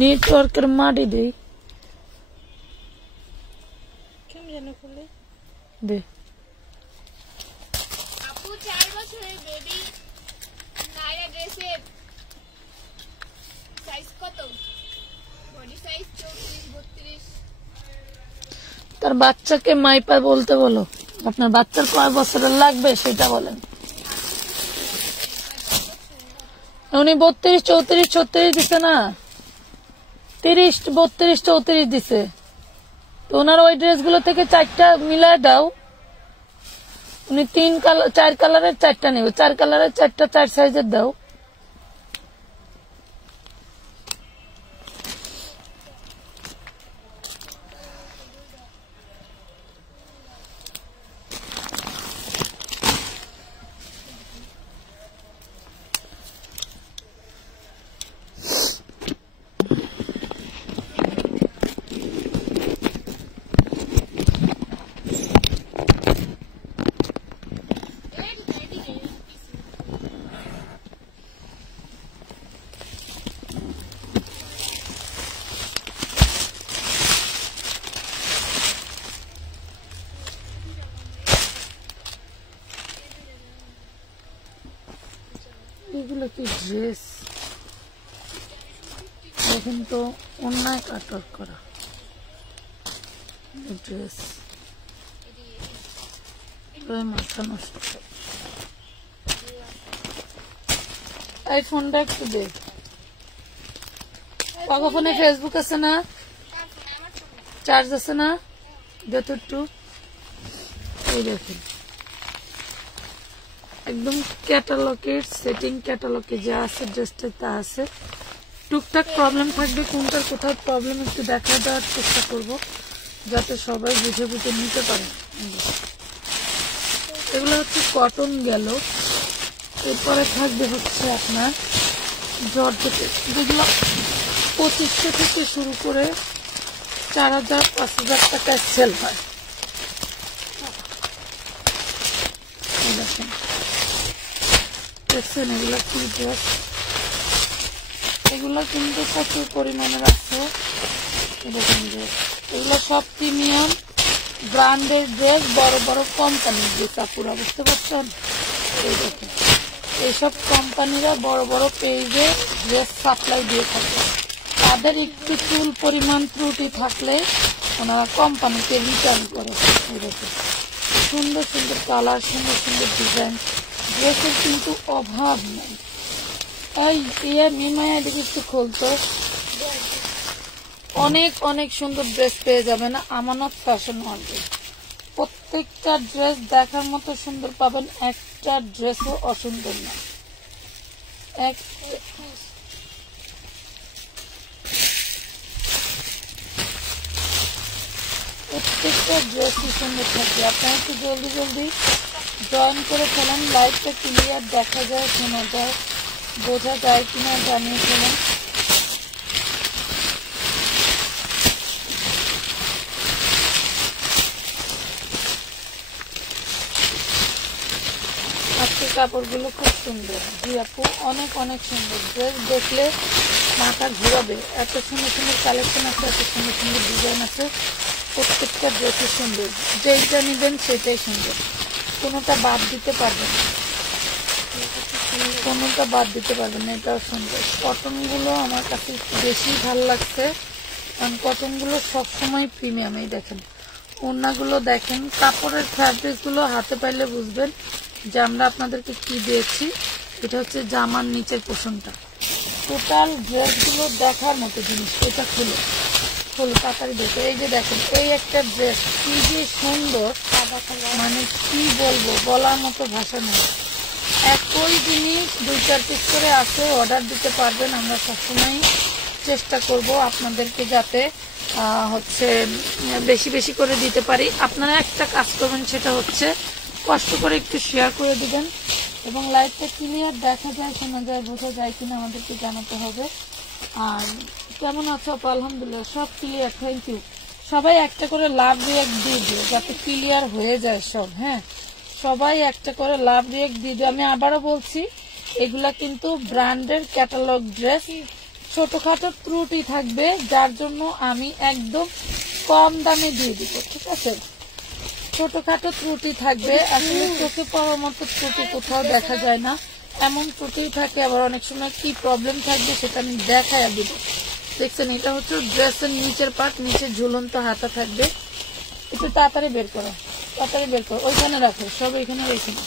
নেটওয়ার্কের মাটি দেই কেমন জানো খুলে দে আপু 4 বছরের বেবি নাইরা ড্রেসের সাইজ কত বডি সাইজ 34 32 তার বাচ্চাকে মাইপা বলতে বলো আপনার বাচ্চার কয় বছরের লাগবে সেটা বলেন উনি 32 34 36 দিছে না 30 32 34 দিছে তো ওনার ওই ড্রেসগুলো থেকে 4টা মিলায় দাও উনি 4 কালারের 4টা নেবে 4 কালারের 4টা 4 সাইজের দাও এগুলো কি ড্রেস এখন তো অন্যায় কাটর করা ড্রেস মাথা নষ্ট এই ফোনটা একটু দে কাকা ফোনে ফেসবুক আছে না চার্জ আছে না দে তো একটু এই দেখুন একদম ক্যাটালগের সেটিং ক্যাটালগে যা আছে ড্রেসটা তা আছে টুকটাক প্রবলেম থাকবে কোনটার কোথাও প্রবলেম একটু দেখা দেওয়ার চেষ্টা করব যাতে সবাই বুঝে বুঝে নিতে পারে এগুলো হচ্ছে কটন গেল এরপরে থাকবে হচ্ছে আপনার জর্জেট যেগুলো 2500 থেকে শুরু করে 4000 5000 টাকায় সেল হয় দেখেন দেখছেন এগুলো কি ড্রেস এগুলো কিন্তু প্রচুর পরিমাণে আছে এরকম ড্রেস এগুলো সব প্রিমিয়াম ব্র্যান্ডের ড্রেস বড় বড় কোম্পানির ড্রেস আপুরা বুঝতে পারছেন এই দেখেন এইসব কোম্পানিরা বড় বড় পেজে ড্রেস সাপ্লাই দিয়ে থাকে তাদের একটু চুল পরিমাণ ত্রুটি থাকলে ওনারা কোম্পানিকে রিটার্ন করে এই দেখেন সুন্দর সুন্দর কালার সুন্দর সুন্দর ডিজাইন ড্রেসের কিন্তু অভাব নেই এই মিমায়া এদিকে একটু খুলতো অনেক অনেক সুন্দর ড্রেস পেয়ে যাবেন আমানত ফ্যাশন ওয়ার্ল্ডে প্রত্যেকটা ড্রেস দেখার মতো সুন্দর পাবেন একটা ড্রেসও অসুন্দর না প্রত্যেকটা ড্রেসই সুন্দর থাকবে আপনারা একটু জলদি জলদি জয়েন করে ফেলেন লাইভটা ক্লিয়ার দেখা যায় শোনা যায় বোঝা যায় কিনা জানিয়ে ফেলেন আজকের কাপড়গুলো খুব সুন্দর জি আপু অনেক অনেক সুন্দর ড্রেস দেখলে মাথা ঘুরাবে এত সুন্দর সুন্দর কালেকশন আছে এত সুন্দর সুন্দর ডিজাইন আছে প্রত্যেকটা ড্রেসই সুন্দর যেইটা নেবেন সেটাই সুন্দর কোনোটা বাদ দিতে পারবেন কোনোটা বাদ দিতে পারবেন না এটাও সুন্দর কটনগুলো আমার কাছে বেশি ভালো লাগছে কারণ কটনগুলো সবসময় প্রিমিয়াম এই দেখেন ওড়নাগুলো দেখেন কাপড়ের ফ্যাব্রিকগুলো হাতে পাইলে বুঝবেন যে আমরা আপনাদেরকে কি দিয়েছি এটা হচ্ছে জামার নিচের পোষণটা টোটাল ড্রেসগুলো দেখার মতো জিনিস এটা খুলে তাড়াতাড়ি দেখে এই যে দেখেন এই একটা ড্রেস কি যে সুন্দর মানে কি বলবো বলার মতো ভাষা নেই একই জিনিস 2-4 পিস করে আছে অর্ডার দিতে পারবেন আমরা সবসময় চেষ্টা করব আপনাদেরকে যাতে হচ্ছে বেশি বেশি করে দিতে পারি আপনারা একটা কাজ করবেন সেটা হচ্ছে কষ্ট করে একটু শেয়ার করে দিবেন এবং লাইভটা ক্লিয়ার দেখা যায় শোনা যায় বোঝা যায় কিনা আমাদেরকে জানাতে হবে আর কেমন আছো আপু আলহামদুলিল্লাহ সব ক্লিয়ার থ্যাংক ইউ সবাই একটা করে লাভ রিঅ্যাক্ট দিয়ে দিও যাতে ক্লিয়ার হয়ে যায় সব হ্যাঁ সবাই একটা করে লাভ রিয়েক্ট দিবে। আমি আবারও বলছি, এগুলা কিন্তু ব্র্যান্ডের ক্যাটালগ ড্রেস, ছোটখাটো ত্রুটি থাকবে, যার জন্য আমি একদম কম দামে দিয়ে দিব। ঠিক আছে, ছোটখাটো ত্রুটি থাকবে, আসলে চোখে পড়ার মতো ত্রুটি কোথাও দেখা যায় না, এমন ত্রুটি থাকে। আবার অনেক সময় কি প্রবলেম থাকবে সেটা আমি দেখায় দিব। দেখছেন, এটা হচ্ছে ড্রেসের নিচের পার্ট, নিচে ঝুলন্ত হাতা থাকবে। একটু তাড়াতাড়ি বের করো, তাড়াতাড়ি বের করো, ওইখানে রাখো, সব এখানে রেখে নাও,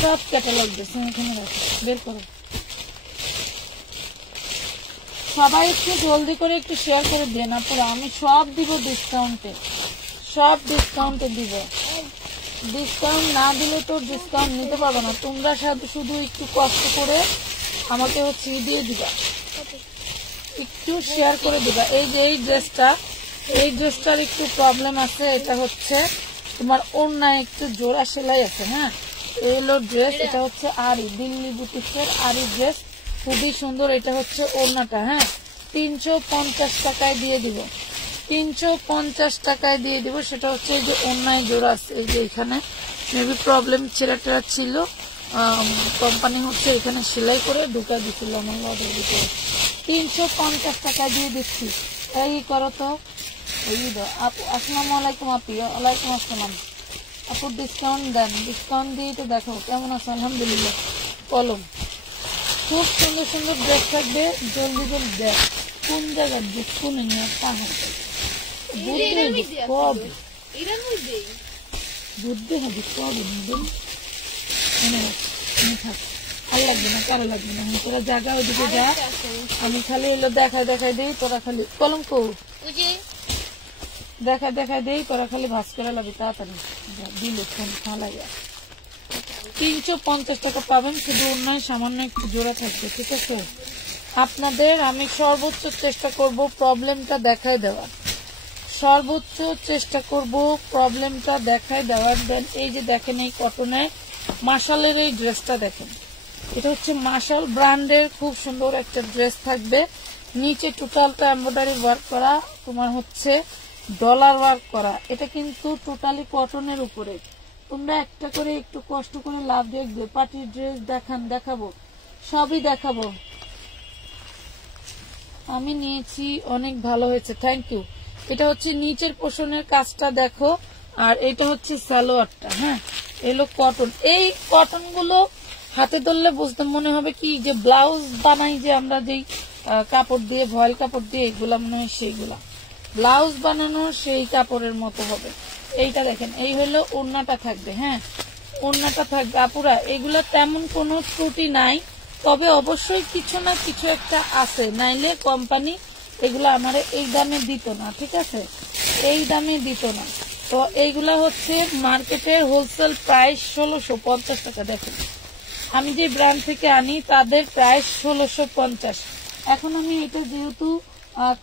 সব ক্যাটালগ ড্রেস এখানে রাখো, বের করো। সবাই একটু জলদি করে একটু শেয়ার করে দেন আপনারা, আমি সব দিব ডিসকাউন্টে, সব ডিসকাউন্টে দিব। ডিসকাউন্ট না দিলে তো ডিসকাউন্ট নিতে পারবো না। তোমরা শুধু একটু কষ্ট করে আমাকে হচ্ছে দিয়ে দিবা, একটু শেয়ার করে দিবা। এই যে এই ড্রেসটার একটু প্রবলেম আছে, এটা হচ্ছে তোমার ওড়নায় একটু জোড়া সেলাই আছে। হ্যাঁ, এই হলো ড্রেস, এটা হচ্ছে আরি, দিল্লি বুটিক্সের আরি ড্রেস, খুবই সুন্দর। এটা হচ্ছে ওড়নাটা। হ্যাঁ, 350 টাকায় দিয়ে দিব, 350 টাকায় দিয়ে দিব। সেটা হচ্ছে এই যে ওড়নায় জোড়া আছে, এই যে এখানে মেবি প্রবলেম ছেঁড়া ছিল, কোম্পানি হচ্ছে এখানে সেলাই করে ঢুকা দিচ্ছিল আমার অর্ডার ভিতরে। 350 টাকা দিয়ে দিচ্ছি। এই করো তো, এই দাও আপু। আসসালামু আলাইকুম আপি। ওয়ালাইকুম আসসালাম আপু, ডিসকাউন্ট দেন, ডিসকাউন্ট দিয়ে তো দেখো কেমন আছে। আলহামদুলিল্লাহ। কলম, খুব সুন্দর সুন্দর ড্রেস থাকবে, জলদি জলদি দেখ কোন জায়গার ড্রেস, কোন কবে বুদ্ধি হবে, কবে নেবেন থাক, আর লাগবে না, কারো লাগবে না। তোরা জায়গা ওইদিকে যা, আমি খালি এলো দেখায় দিই, তোরা খালি কলম কো দেখায় দিই, তোরা খালি ভাস করে লাগবে তাড়াতাড়ি দিল ফালাই। 350 টাকা পাবেন, শুধু অন্যায় সামান্য একটু জোড়া থাকবে। ঠিক আছে, আপনাদের আমি সর্বোচ্চ চেষ্টা করব প্রবলেমটা দেখায় দেওয়ার, সর্বোচ্চ চেষ্টা করব প্রবলেমটা দেখায় দেওয়ার। দেন এই যে দেখেন, এই কটনে মাশালের এই ড্রেসটা দেখেন, এটা হচ্ছে মাশাল ব্র্যান্ডের খুব সুন্দর একটা ড্রেস থাকবে। নিচে টোটালটা এমব্রয়ডারি ওয়ার্ক করা, তোমার হচ্ছে ডলার ওয়ার্ক করা। এটা কিন্তু টোটালি কটনের উপরে। তোমরা একটা করে একটু কষ্ট করে লাভ দেখবে। পার্টির ড্রেস দেখাবো, সবই দেখাবো। আমি নিয়েছি, অনেক ভালো হয়েছে, থ্যাংক ইউ। এটা হচ্ছে নিচের পোর্শনের কাজটা দেখো, আর এটা হচ্ছে সালোয়ারটা। হ্যাঁ, এলো কটন। এই কটন গুলো হাতে ধরলে বুঝতে মনে হবে কি যে ব্লাউজ বানাই, যে আমরা যেই কাপড় দিয়ে ভয়েল কাপড় দিয়ে, এগুলা মনে হয় সেইগুলা ব্লাউজ বানানো সেই কাপড়ের মতো হবে। এইটা দেখেন, এই হলো ওড়নাটা থাকবে। হ্যাঁ, ওড়নাটা থাকবে। আপুরা, এগুলা তেমন কোনো ত্রুটি নাই, তবে অবশ্যই কিছু না কিছু একটা আছে, নাইলে কোম্পানি এগুলা আমার এই দামে দিত না। ঠিক আছে, এই দামে দিত না। তো এইগুলা হচ্ছে মার্কেটের হোলসেল প্রাইস 1650 টাকা। দেখেন, আমি যে ব্র্যান্ড থেকে আনি তাদের প্রাইস 1650। এখন আমি এটা যেহেতু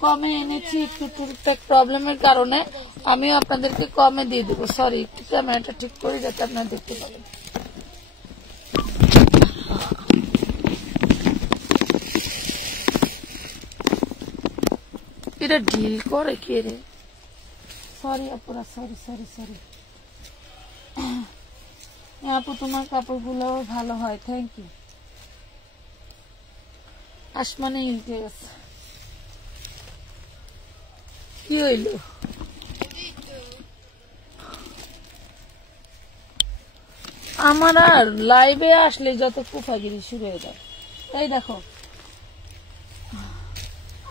কমে এনেছি, একটু টুকটাক প্রবলেমের কারণে আমিও আপনাদেরকে কমে দিয়ে দেবো। সরি, একটু ক্যামেরাটা ঠিক করে যাতে আপনারা দেখতে পাবেন। এটা ডিল করে কে রে? সরি আপুরা, সরি। আপু, তোমার কাপড়গুলো ভালো হয়, থ্যাংক ইউ। আসমানে ইউজে গেছে, কি হইল? আমার আর লাইভে আসলে যত কুফাগিরি শুরু হয়ে যায়। তাই দেখো,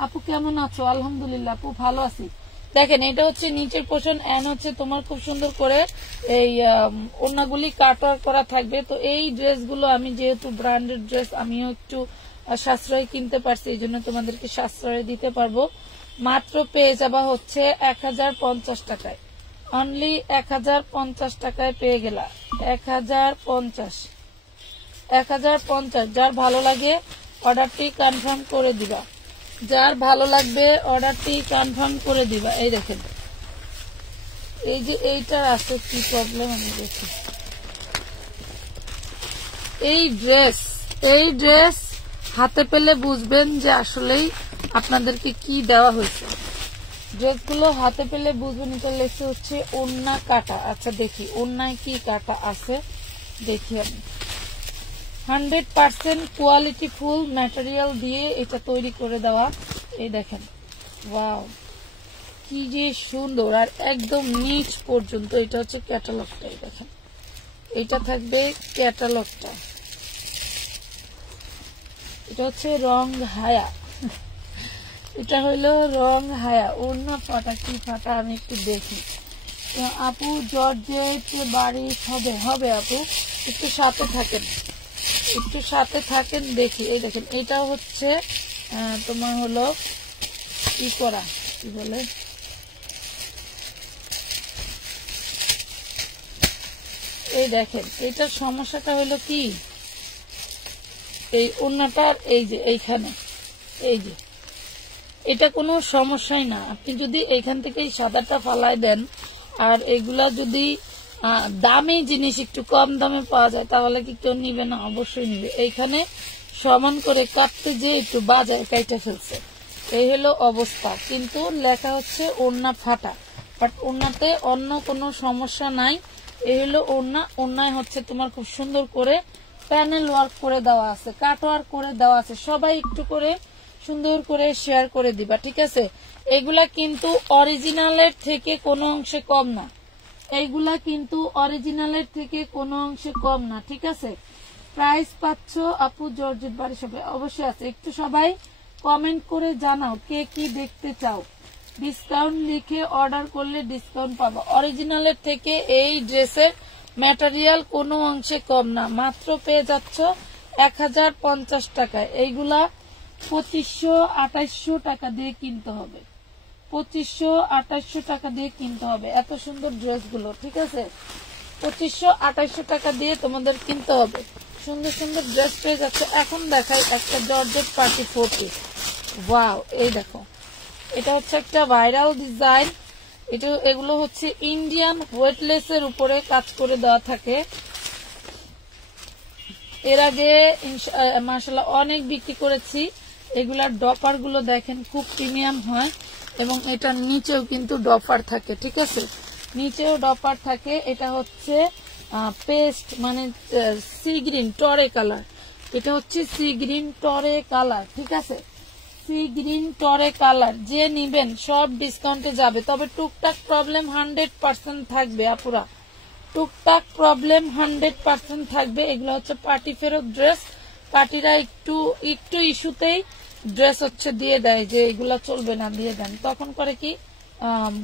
আপু কেমন আছো? আলহামদুলিল্লাহ আপু, ভালো আছি। দেখেন, এটা হচ্ছে নিচের পোর্শন, এন্ড হচ্ছে তোমার খুব সুন্দর করে এই ওড়নাগুলি কাটওয়ার্ক করা থাকবে। তো এই ড্রেসগুলো আমি যেহেতু ব্র্যান্ডেড ড্রেস, আমিও একটু সাশ্রয় কিনতে পারছি, এই জন্য তোমাদেরকে সাশ্রয় দিতে পারবো। মাত্র পেয়ে যাবা হচ্ছে 1050 টাকায়, অনলি 1050 টাকায় পেয়ে গেলা। 1050। যার ভালো লাগে অর্ডারটি কনফার্ম করে দিবা, যার ভালো লাগবে অর্ডারটি কনফার্ম করে দিবা। এই দেখেন, এই যে এইটার আছে কি প্রবলেম আমি দেখি। এই ড্রেস হাতে পেলে বুঝবেন যে আসলেই আপনাদেরকে কি দেওয়া হয়েছে। ড্রেসগুলো হাতে পেলে বুঝবেন। এটা লেখা হচ্ছে ওড়না কাটা। আচ্ছা দেখি ওড়নায় কি কাটা আছে। দেখি আমি 100% কোয়ালিটি ফুল ম্যাটেরিয়াল দিয়ে এটা তৈরি করে দেওয়া। এই দেখেন, ওয়াও কি যে সুন্দর, আর একদম নিচ পর্যন্ত। এটা হচ্ছে ক্যাটালগটা, এই দেখেন, এটা থাকবে ক্যাটালগটা। এটা হচ্ছে রং হায়া, এটা হলো রং হায়া। অন্য ফাটা কি ফাটা আমি একটু দেখি। আপু জর্জেট বাড়ি হবে? হবে আপু, একটু সাথে থাকেন, একটু সাথে থাকেন। দেখি, এই দেখেন, এটা হচ্ছে তোমার হলো কি করা, কি বলে, এই দেখেন, এটার সমস্যাটা হলো কি, এই ওড়নাটার এই যে এইখানে, এই যে এটা কোনো সমস্যাই না। আপনি যদি এইখান থেকে এই সাদাটা ফালাই দেন, আর এগুলা যদি দামি জিনিস একটু কম দামে পাওয়া যায়, তাহলে কি কেউ নিবে না? অবশ্যই নিবে। এইখানে সমান করে কাটতে যে একটু বাজায় কাইটা ফেলছে, এই হলো অবস্থা। কিন্তু লেখা হচ্ছে ওড়না ফাটা, বাট ওড়নাতে অন্য কোনো সমস্যা নাই। এই হলো ওড়না। ওড়নায় হচ্ছে তোমার খুব সুন্দর করে প্যানেল ওয়ার্ক করে দেওয়া আছে, কাট ওয়ার্ক করে দেওয়া আছে। সবাই একটু করে সুন্দর করে শেয়ার করে দিবা, ঠিক আছে? এগুলা কিন্তু অরিজিনালের থেকে কোনো অংশে কম না, এইগুলা কিন্তু অরিজিনালের থেকে কোনো অংশে কম না, ঠিক আছে? প্রাইস পাচ্ছ আপু জর্জেট বাড়ি সবে? অবশ্যই আছে। একটু সবাই কমেন্ট করে জানাও কে কি দেখতে চাও। ডিসকাউন্ট লিখে অর্ডার করলে ডিসকাউন্ট পাবো। অরিজিনালের থেকে এই ড্রেসের ম্যাটেরিয়াল কোনো অংশে কম না, মাত্র পেয়ে যাচ্ছ 1050 টাকায়। এইগুলা 2500-2800 টাকা দিয়ে কিনতে হবে, 2500-2800 টাকা দিয়ে কিনতে হবে এত সুন্দর ড্রেসগুলো, ঠিক আছে? 2500-2800 টাকা দিয়ে তোমাদের কিনতে হবে। সুন্দর সুন্দর ড্রেস পেয়ে যাচ্ছে। এখন দেখাই একটা জর্জেট পার্টি 4 পিস। ওয়াও, এই দেখো, এটা হচ্ছে একটা ভাইরাল ডিজাইন। এগুলো হচ্ছে ইন্ডিয়ান ওয়েটলেসের উপরে কাজ করে দেওয়া থাকে। এর আগে মাশাআল্লাহ অনেক বিক্রি করেছি। এগুলার ডপার গুলো দেখেন খুব প্রিমিয়াম হয়, এবং এটার নিচেও কিন্তু ডপার থাকে, ঠিক আছে? নিচেও ডপার থাকে। এটা হচ্ছে পেস্ট মানে সি গ্রিন টরে কালার, এটা হচ্ছে সি গ্রিন টরে কালার, ঠিক আছে? সি গ্রিন টরে কালার। যে নিবেন সব ডিসকাউন্টে যাবে, তবে টুকটাক প্রবলেম 100% থাকবে আপুরা, টুকটাক প্রবলেম 100% থাকবে। এগুলো হচ্ছে পার্টি ফেরত ড্রেস। পার্টিরা একটু ইস্যুতেই ড্রেস হচ্ছে দিয়ে দেয় যে এগুলা চলবে না, দিয়ে দেন। তখন করে কি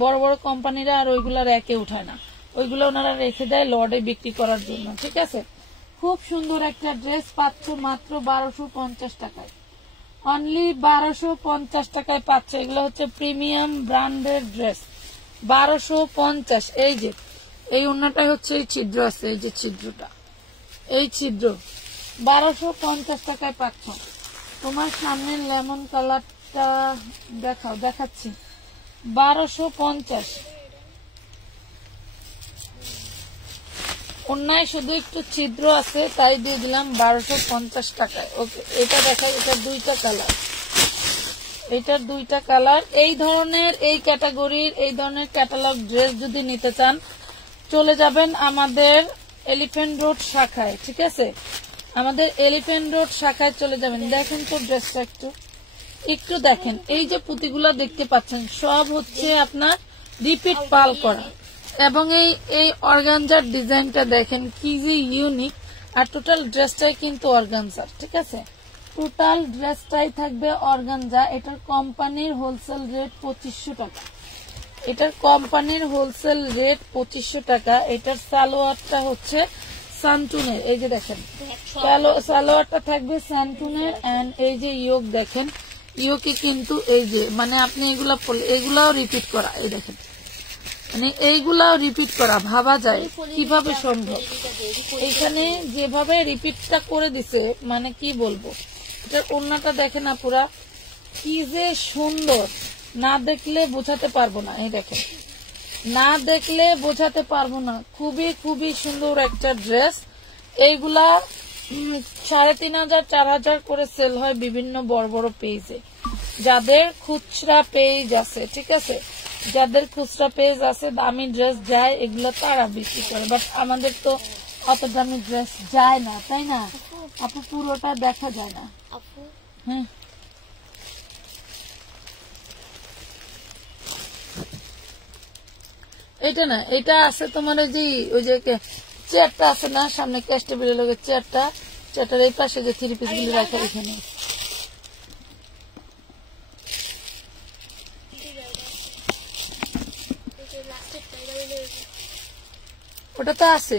বড় বড় কোম্পানিরা আর ওইগুলা র্যাকে উঠায় না, ওইগুলো ওনারা রেখে দেয় লর্ডে বিক্রি করার জন্য, ঠিক আছে? খুব সুন্দর একটা ড্রেস পাচ্ছ মাত্র 1250 টাকায়, অনলি 1250 টাকায় পাচ্ছ। এগুলো হচ্ছে প্রিমিয়াম ব্র্যান্ডের ড্রেস, 1250। এই যে এই ওড়নাটাই হচ্ছে এই ছিদ্র আছে, এই যে ছিদ্রটা, এই ছিদ্র 1250 টাকায় পাচ্ছ। তোমার সামনে লেমন কালারটা দেখাও, দেখাচ্ছি, 1250। ওড়নায় শুধু একটু ছিদ্র আছে, তাই দিয়ে দিলাম 1250 টাকায়। ওকে, এটা দেখাই, এটা দুইটা কালার, এটার দুইটা কালার। এই ধরনের এই ক্যাটাগরির এই ধরনের ক্যাটালগ ড্রেস যদি নিতে চান, চলে যাবেন আমাদের এলিফ্যান্ট রোড শাখায়, ঠিক আছে? আমাদের এলিফ্যান্ট রোড শাখায় চলে যাবেন। দেখেন তো ড্রেসটা একটু দেখেন। এই যে পুঁতিগুলো দেখতে পাচ্ছেন সব হচ্ছে আপনার রিপিট পাল করা, এবং এই অর্গানজার ডিজাইনটা দেখেন কি যে ইউনিক। আর টোটাল ড্রেসটাই কিন্তু অর্গানজার, ঠিক আছে? টোটাল ড্রেসটাই থাকবে অর্গানজা। এটার কোম্পানির হোলসেল রেট 2500 টাকা, এটার কোম্পানির হোলসেল রেট 2500 টাকা। এটার সালোয়ারটা হচ্ছে সানটুনের, এই যে দেখেন সালোয়ারটা থাকবে সানটুনের। এন্ড এই যে ইয়োক দেখেন, ইয়োকে কিন্তু এই যে মানে আপনি এগুলাও রিপিট করা, এই দেখেন, মানে এইগুলাও রিপিট করা। ভাবা যায় কিভাবে সম্ভব? এখানে যেভাবে রিপিটটা করে দিছে, মানে কি বলবো। এটার ওড়নাটা দেখেন আপুরা কি যে সুন্দর, না দেখলে বোঝাতে পারবো না। এই দেখেন, না দেখলে বোঝাতে পারবো না। খুবই খুবই সুন্দর একটা ড্রেস। এইগুলা 3500-4000 করে সেল হয় বিভিন্ন বড় বড় পেজে। যাদের খুচরা পেজ আছে, ঠিক আছে, যাদের খুচরা পেজ আছে, দামি ড্রেস যায়, এগুলো তারা বিক্রি করে। বাট আমাদের তো অত দামি ড্রেস যায় না, তাই না আপু? পুরোটা দেখা যায় না। আপু হ্যাঁ, এটা না, এটা আছে তোমার ওই যে চেয়ারটা আছে না সামনে, ক্যাশ টেবিলের লগে চেয়ারটার এই পাশে যে 3 পিস গুলি রাখা এখানে। ওটা তো আছে,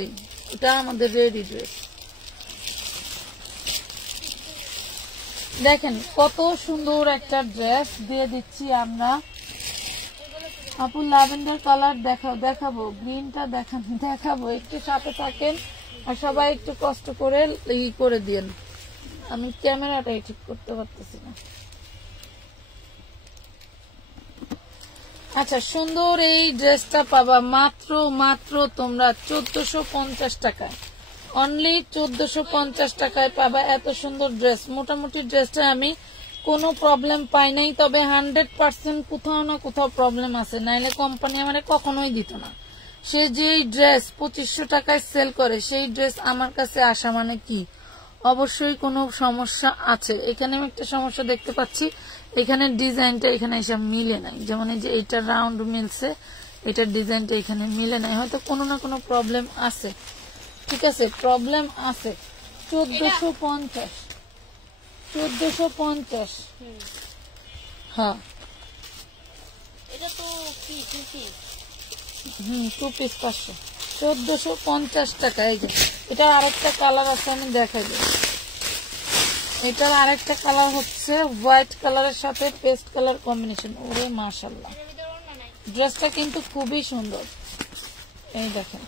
ওটা আমাদের রেডি ড্রেস। দেখেন কত সুন্দর একটা ড্রেস দিয়ে দিচ্ছি আমরা। আপু ল্যাভেন্ডার কালার দেখাবো, গ্রিনটা দেখাবো, একটু সাথে থাকেন আর সবাই একটু কষ্ট করে করে দিন। আমি ক্যামেরাটাই ঠিক করতে পারতেছি না। আচ্ছা, সুন্দর এই ড্রেসটা পাবা মাত্র তোমরা 1450 টাকায়, অনলি 1450 টাকায় পাবা এত সুন্দর ড্রেস। মোটামুটি ড্রেসটা আমি কোনো প্রবলেম পাই নাই, তবে 100% কোথাও না কোথাও প্রবলেম আছে, নাইলে কোম্পানি আমারে কখনোই দিত না। সে যেই ড্রেস 2500 টাকায় সেল করে সেই ড্রেস আমার কাছে আসা মানে কি, অবশ্যই কোনো সমস্যা আছে। এখানে আমি একটা সমস্যা দেখতে পাচ্ছি, এখানে ডিজাইনটা এখানে এসে মিলে নাই, যেমন এই যে এটা রাউন্ড মিলছে, এটার ডিজাইনটা এখানে মিলে নাই, হয়তো কোনো না কোনো প্রবলেম আছে। ঠিক আছে, প্রবলেম আছে। 1450 হ্যাঁ, এটা তো কি টু পিস? 2 পিস 500, 1450 টাকা। এই যে এটা আরেকটা কালার আছে, আমি দেখাই দিই। এটার আরেকটা কালার হচ্ছে হোয়াইট কালারের সাথে পেস্ট কালার কম্বিনেশন। ওরে মাশাআল্লাহ, ড্রেসটা কিন্তু খুবই সুন্দর। এই দেখেন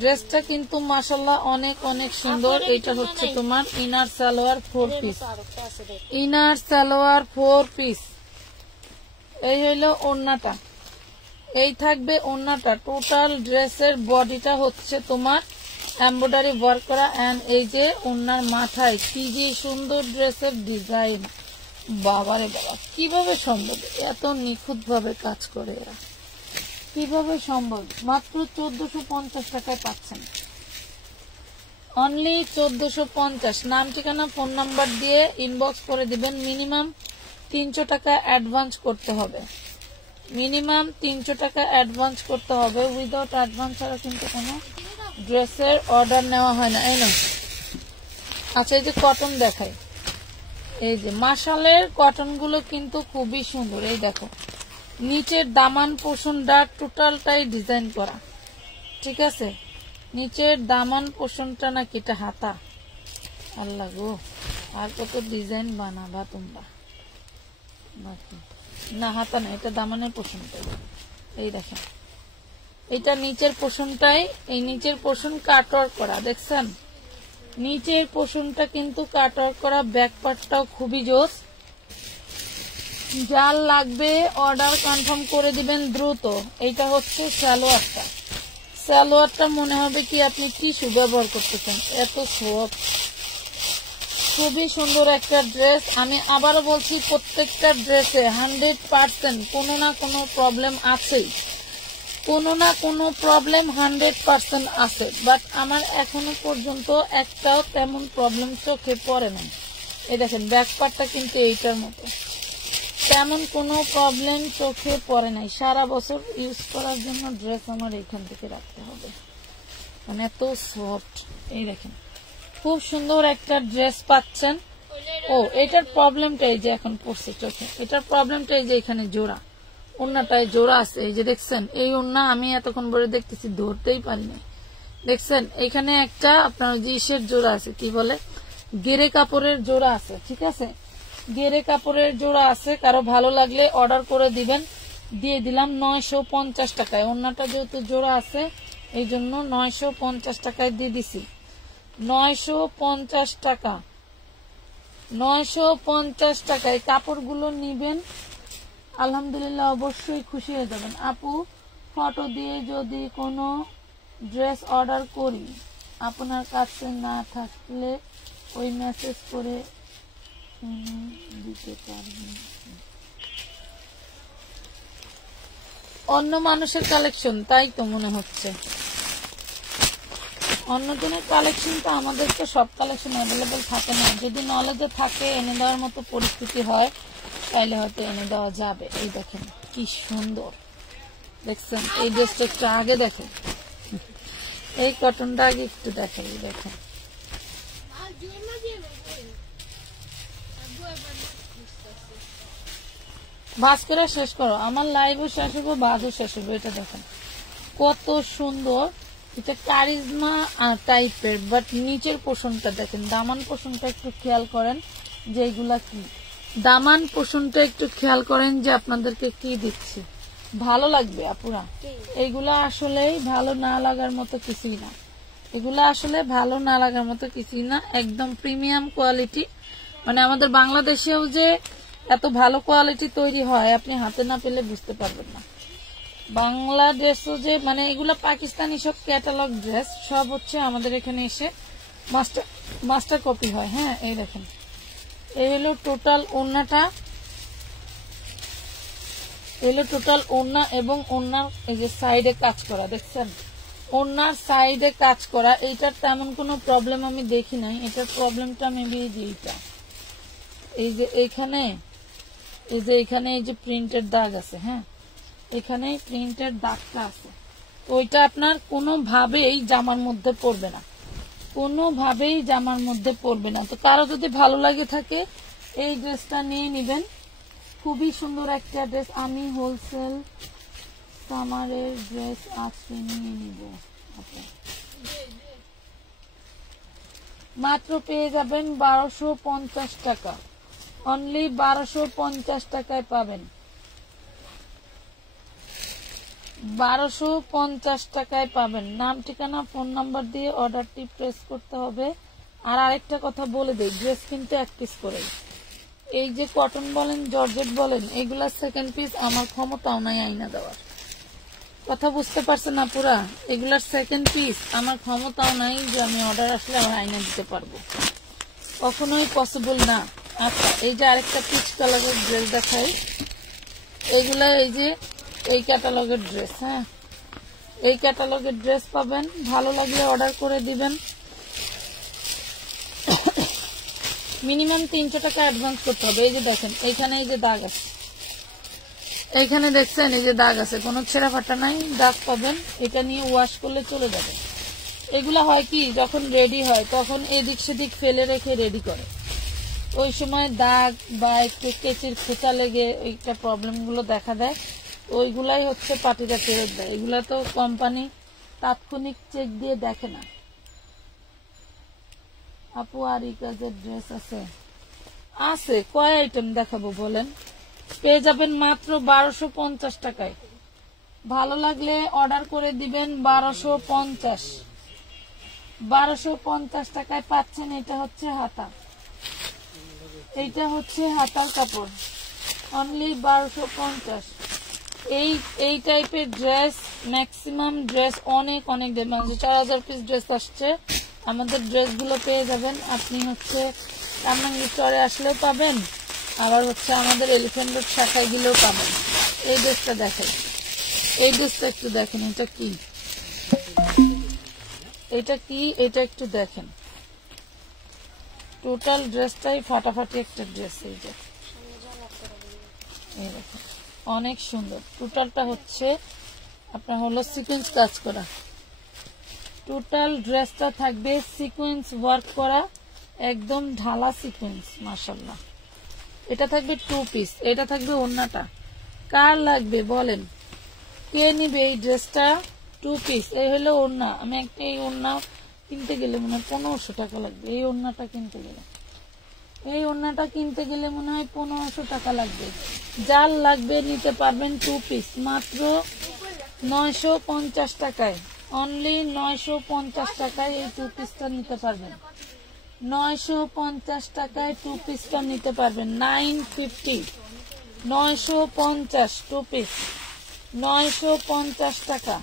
ড্রেসটা কিন্তু মাশাআল্লাহ অনেক অনেক সুন্দর। এটা হচ্ছে তোমার inner salwar 4 piece, inner salwar 4 piece. এই হইলো ওড়নাটা, এই থাকবে ওড়নাটা। টোটাল ড্রেসের বডিটা হচ্ছে তোমার এমব্রয়ডারি ওয়ার্ক করা, এন্ড এই যে ওড়নার মাথায় কি যে সুন্দর ড্রেসের ডিজাইন। বাবারে বাবা, কিভাবে সম্ভব এত নিখুঁত ভাবে কাজ করে এরা, কিভাবে সম্ভব? মাত্র 1450 টাকায় পাচ্ছেন, অনলি 1450। নাম ঠিকানা ফোন নাম্বার দিয়ে ইনবক্স করে দিবেন। মিনিমাম 300 টাকা অ্যাডভান্স করতে হবে, মিনিমাম 300 টাকা অ্যাডভান্স করতে হবে। উইদাউট অ্যাডভান্স ছাড়া কিন্তু কোনো ড্রেসের অর্ডার নেওয়া হয় না। এই না, আচ্ছা এই যে কটন দেখাই, এই যে মাশালের কটন গুলো কিন্তু খুবই সুন্দর। এই দেখো নিচের দামান পোষণটা টোটালটাই ডিজাইন করা, ঠিক আছে? নিচের দামান পোষণটা নাকি এটা হাতা, আল্লাহ গো, আর কত ডিজাইন বানাবা তোমরা। না হাতা না, এটা দামানের পোষণটাই। এই দেখেন এটা নিচের পোষণটাই, এই নিচের পোষণ কাটওয়ার্ক করা, দেখছেন? নিচের পোষণটা কিন্তু কাটওয়ার্ক করা, ব্যাক পার্টটাও খুবই জোস। যার লাগবে অর্ডার কনফার্ম করে দিবেন দ্রুত। এইটা হচ্ছে সালোয়ারটা, সালোয়ারটা মনে হবে কি আপনি টিস্যু ব্যবহার করতেছেন, এত সফট, খুবই সুন্দর একটা ড্রেস। আমি আবারও বলছি, প্রত্যেকটা ড্রেসে 100% কোনো না কোনো প্রবলেম আছেই, কোনো না কোনো প্রবলেম 100% আছে, বাট আমার এখনো পর্যন্ত একটাও তেমন প্রবলেম চোখে পড়ে না। এই দেখেন ব্যাক পার্টটা কিন্তু এইটার মতো, তেমন কোনো প্রবলেম চোখে পড়ে নাই। সারা বছর ইউজ করার জন্য ড্রেস আমার এইখান থেকে রাখতে হবে, মানে এত সফট। এই দেখেন খুব সুন্দর একটা ড্রেস পাচ্ছেন। ও এটার প্রবলেমটা এই যে এখন পড়ছে চোখে, এটার প্রবলেমটা এই যে এখানে জোড়া, ওড়নাটায় জোড়া আছে, এই যে দেখছেন। এই ওড়না আমি এতক্ষণ পরে দেখতেছি ধরতেই পারিনি, দেখছেন? এখানে একটা আপনার যে ইসের জোড়া আছে, কি বলে, গেরে কাপড়ের জোড়া আছে, ঠিক আছে? গেরে কাপড়ের জোড়া আছে। কারো ভালো লাগলে অর্ডার করে দিবেন, দিয়ে দিলাম 950 টাকায়। ওড়নাটা যেহেতু জোড়া আছে এই জন্য 950 টাকায় দিয়ে দিছি। 950 টাকা, 950 টাকায় কাপড়গুলো নিবেন, আলহামদুলিল্লাহ অবশ্যই খুশি হয়ে যাবেন। আপু ফটো দিয়ে যদি কোনো ড্রেস অর্ডার করি, আপনার কাছে না থাকলে ওই মেসেজ করে দিতে পারবেন? অন্য মানুষের কালেকশন, তাই তো মনে হচ্ছে। অন্য জনের কালেকশন তো আমাদের তো সব কালেকশন অ্যাভেলেবেল থাকে না, যদি নলেজে থাকে এনে দেওয়ার মতো পরিস্থিতি হয় তাইলে হয়তো এনে দেওয়া যাবে। এই দেখেন কি সুন্দর দেখছেন, এই ড্রেসটা একটু আগে দেখেন, এই কটনটা আগে একটু দেখেন। দেখেন বাস করে শেষ করো, আমার লাইভও শেষ হবো, বাজও শেষ হবো। এটা দেখেন কত সুন্দর, এটা কারিজমা টাইপের, বাট নিচের পোষণটা দেখেন, দামান পোষণটা একটু খেয়াল করেন যে এইগুলা কি, দামান পোষণটা একটু খেয়াল করেন যে আপনাদেরকে কি দিচ্ছি, ভালো লাগবে আপুরা। এইগুলা আসলেই ভালো না লাগার মতো কিছুই না, এগুলা আসলে ভালো না লাগার মতো কিছুই না, একদম প্রিমিয়াম কোয়ালিটি। মানে আমাদের বাংলাদেশেও যে এত ভালো কোয়ালিটি তৈরি হয় আপনি হাতে না পেলে বুঝতে পারবেন না। বাংলাদেশও যে মানে এগুলা পাকিস্তানি সব ক্যাটালগ ড্রেস সব হচ্ছে আমাদের এখানে এসে মাস্টার কপি হয়। হ্যাঁ এই দেখেন, এই হলো টোটাল ওড়নাটা, এলো টোটাল ওড়না এবং ওড়নার এই যে সাইডে কাজ করা দেখছেন, ওড়নার সাইডে কাজ করা। এইটার তেমন কোনো প্রবলেম আমি দেখি নাই, এটার প্রবলেমটা মেবি এইটা, এই যে এইখানে এই যে এখানে এই যে প্রিন্টের দাগ আছে, হ্যাঁ এখানে প্রিন্টের দাগটা আছে, ওইটা আপনার কোনোভাবেই জামার মধ্যে পড়বে না, কোনোভাবেই জামার মধ্যে পড়বে না। তো কারো যদি ভালো লাগে থাকে এই ড্রেসটা নিয়ে নিবেন, খুবই সুন্দর একটা ড্রেস। আমি হোলসেল সামারের ড্রেস আজকে নিয়ে নিব, মাত্র পেয়ে যাবেন 1250 টাকা, অনলি 1250 টাকায় পাবেন, 1250 টাকায় পাবেন। নাম ঠিকানা ফোন নাম্বার দিয়ে অর্ডারটি প্রেস করতে হবে। আর আরেকটা কথা বলে দেই, ড্রেস কিন্তু এক পিস করে, এই যে কটন বলেন জর্জেট বলেন এগুলা সেকেন্ড পিস আমার ক্ষমতাও নাই আইনা দেওয়ার, কথা বুঝতে পারছেন না পুরা, এগুলার সেকেন্ড পিস আমার ক্ষমতাও নাই যে আমি অর্ডার আসলে আমার আইনা দিতে পারবো, কখনোই পসিবল না। আচ্ছা এই যে আরেকটা পিচ কালারের ড্রেস দেখাই, এইগুলা এই যে এই ক্যাটালগের ড্রেস, হ্যাঁ এই ক্যাটালগের ড্রেস পাবেন, ভালো লাগলে অর্ডার করে দিবেন। মিনিমাম 300 টাকা অ্যাডভান্স করতে হবে। এই যে দেখেন এইখানে এই যে দাগ আছে, এইখানে দেখছেন এই যে দাগ আছে, কোনো ছেঁড়া ফাটা নাই, দাগ পাবেন, এটা নিয়ে ওয়াশ করলে চলে যাবে। এগুলা হয় কি যখন রেডি হয় তখন এদিক সেদিক ফেলে রেখে রেডি করে, ওই সময় দাগ বা একটু কেচির খোঁচা লেগে এইটা প্রবলেম গুলো দেখা দেয়, ওইগুলাই হচ্ছে পার্টিরা ফেরত দেয়, এগুলা তো কোম্পানি তাৎক্ষণিক চেক দিয়ে দেখে না। আপু আর এই কাজের ড্রেস আছে, আছে কয় আইটেম দেখাবো বলেন, পেয়ে যাবেন মাত্র 1250 টাকায়, ভালো লাগলে অর্ডার করে দিবেন। 1250 টাকায় পাচ্ছেন। এটা হচ্ছে হাতা, এইটা হচ্ছে হাতার কাপড়, অনলি 1250। এই টাইপের ড্রেস ম্যাক্সিমাম ড্রেস অনেক অনেক ডিমান্ড, 4000 পিস ড্রেস আসছে, আমাদের ড্রেসগুলো পেয়ে যাবেন আপনি হচ্ছে কামরাঙ্গীর চরে আসলেও পাবেন, আবার হচ্ছে আমাদের এলিফ্যান্ট রোড শাখায় গেলেও পাবেন। এই ড্রেসটা দেখেন, এই ড্রেসটা একটু দেখেন, এটা কি, এটা কি, এটা একটু দেখেন, টোটাল ড্রেসটাই ফাটাফাটি একটা ড্রেস। এই যে এই দেখেন অনেক সুন্দর, টোটালটা হচ্ছে আপনার হলো সিকোয়েন্স কাজ করা, টোটাল ড্রেসটা থাকবে সিকোয়েন্স ওয়ার্ক করা, একদম ঢালা সিকোয়েন্স, মাশাআল্লাহ। এটা থাকবে 2 পিস, এটা থাকবে ওড়নাটা, কার লাগবে বলেন, কে নিবে এই ড্রেসটা 2 পিস, এই হলো ওড়না। আমি একটা এই ওড়না কিনতে গেলে মনে হয় 1500 টাকা লাগবে, এই ওড়নাটা কিনতে গেলে, এই ওড়নাটা কিনতে গেলে মনে হয় 1500 টাকা লাগবে। যার লাগবে নিতে পারবেন 2 পিস মাত্র 950 টাকায়, অনলি 950 টাকায় এই 2 পিসটা নিতে পারবেন, 950 টাকায় 2 পিসটা নিতে পারবেন, 950, 950 2 পিস, 950 টাকা।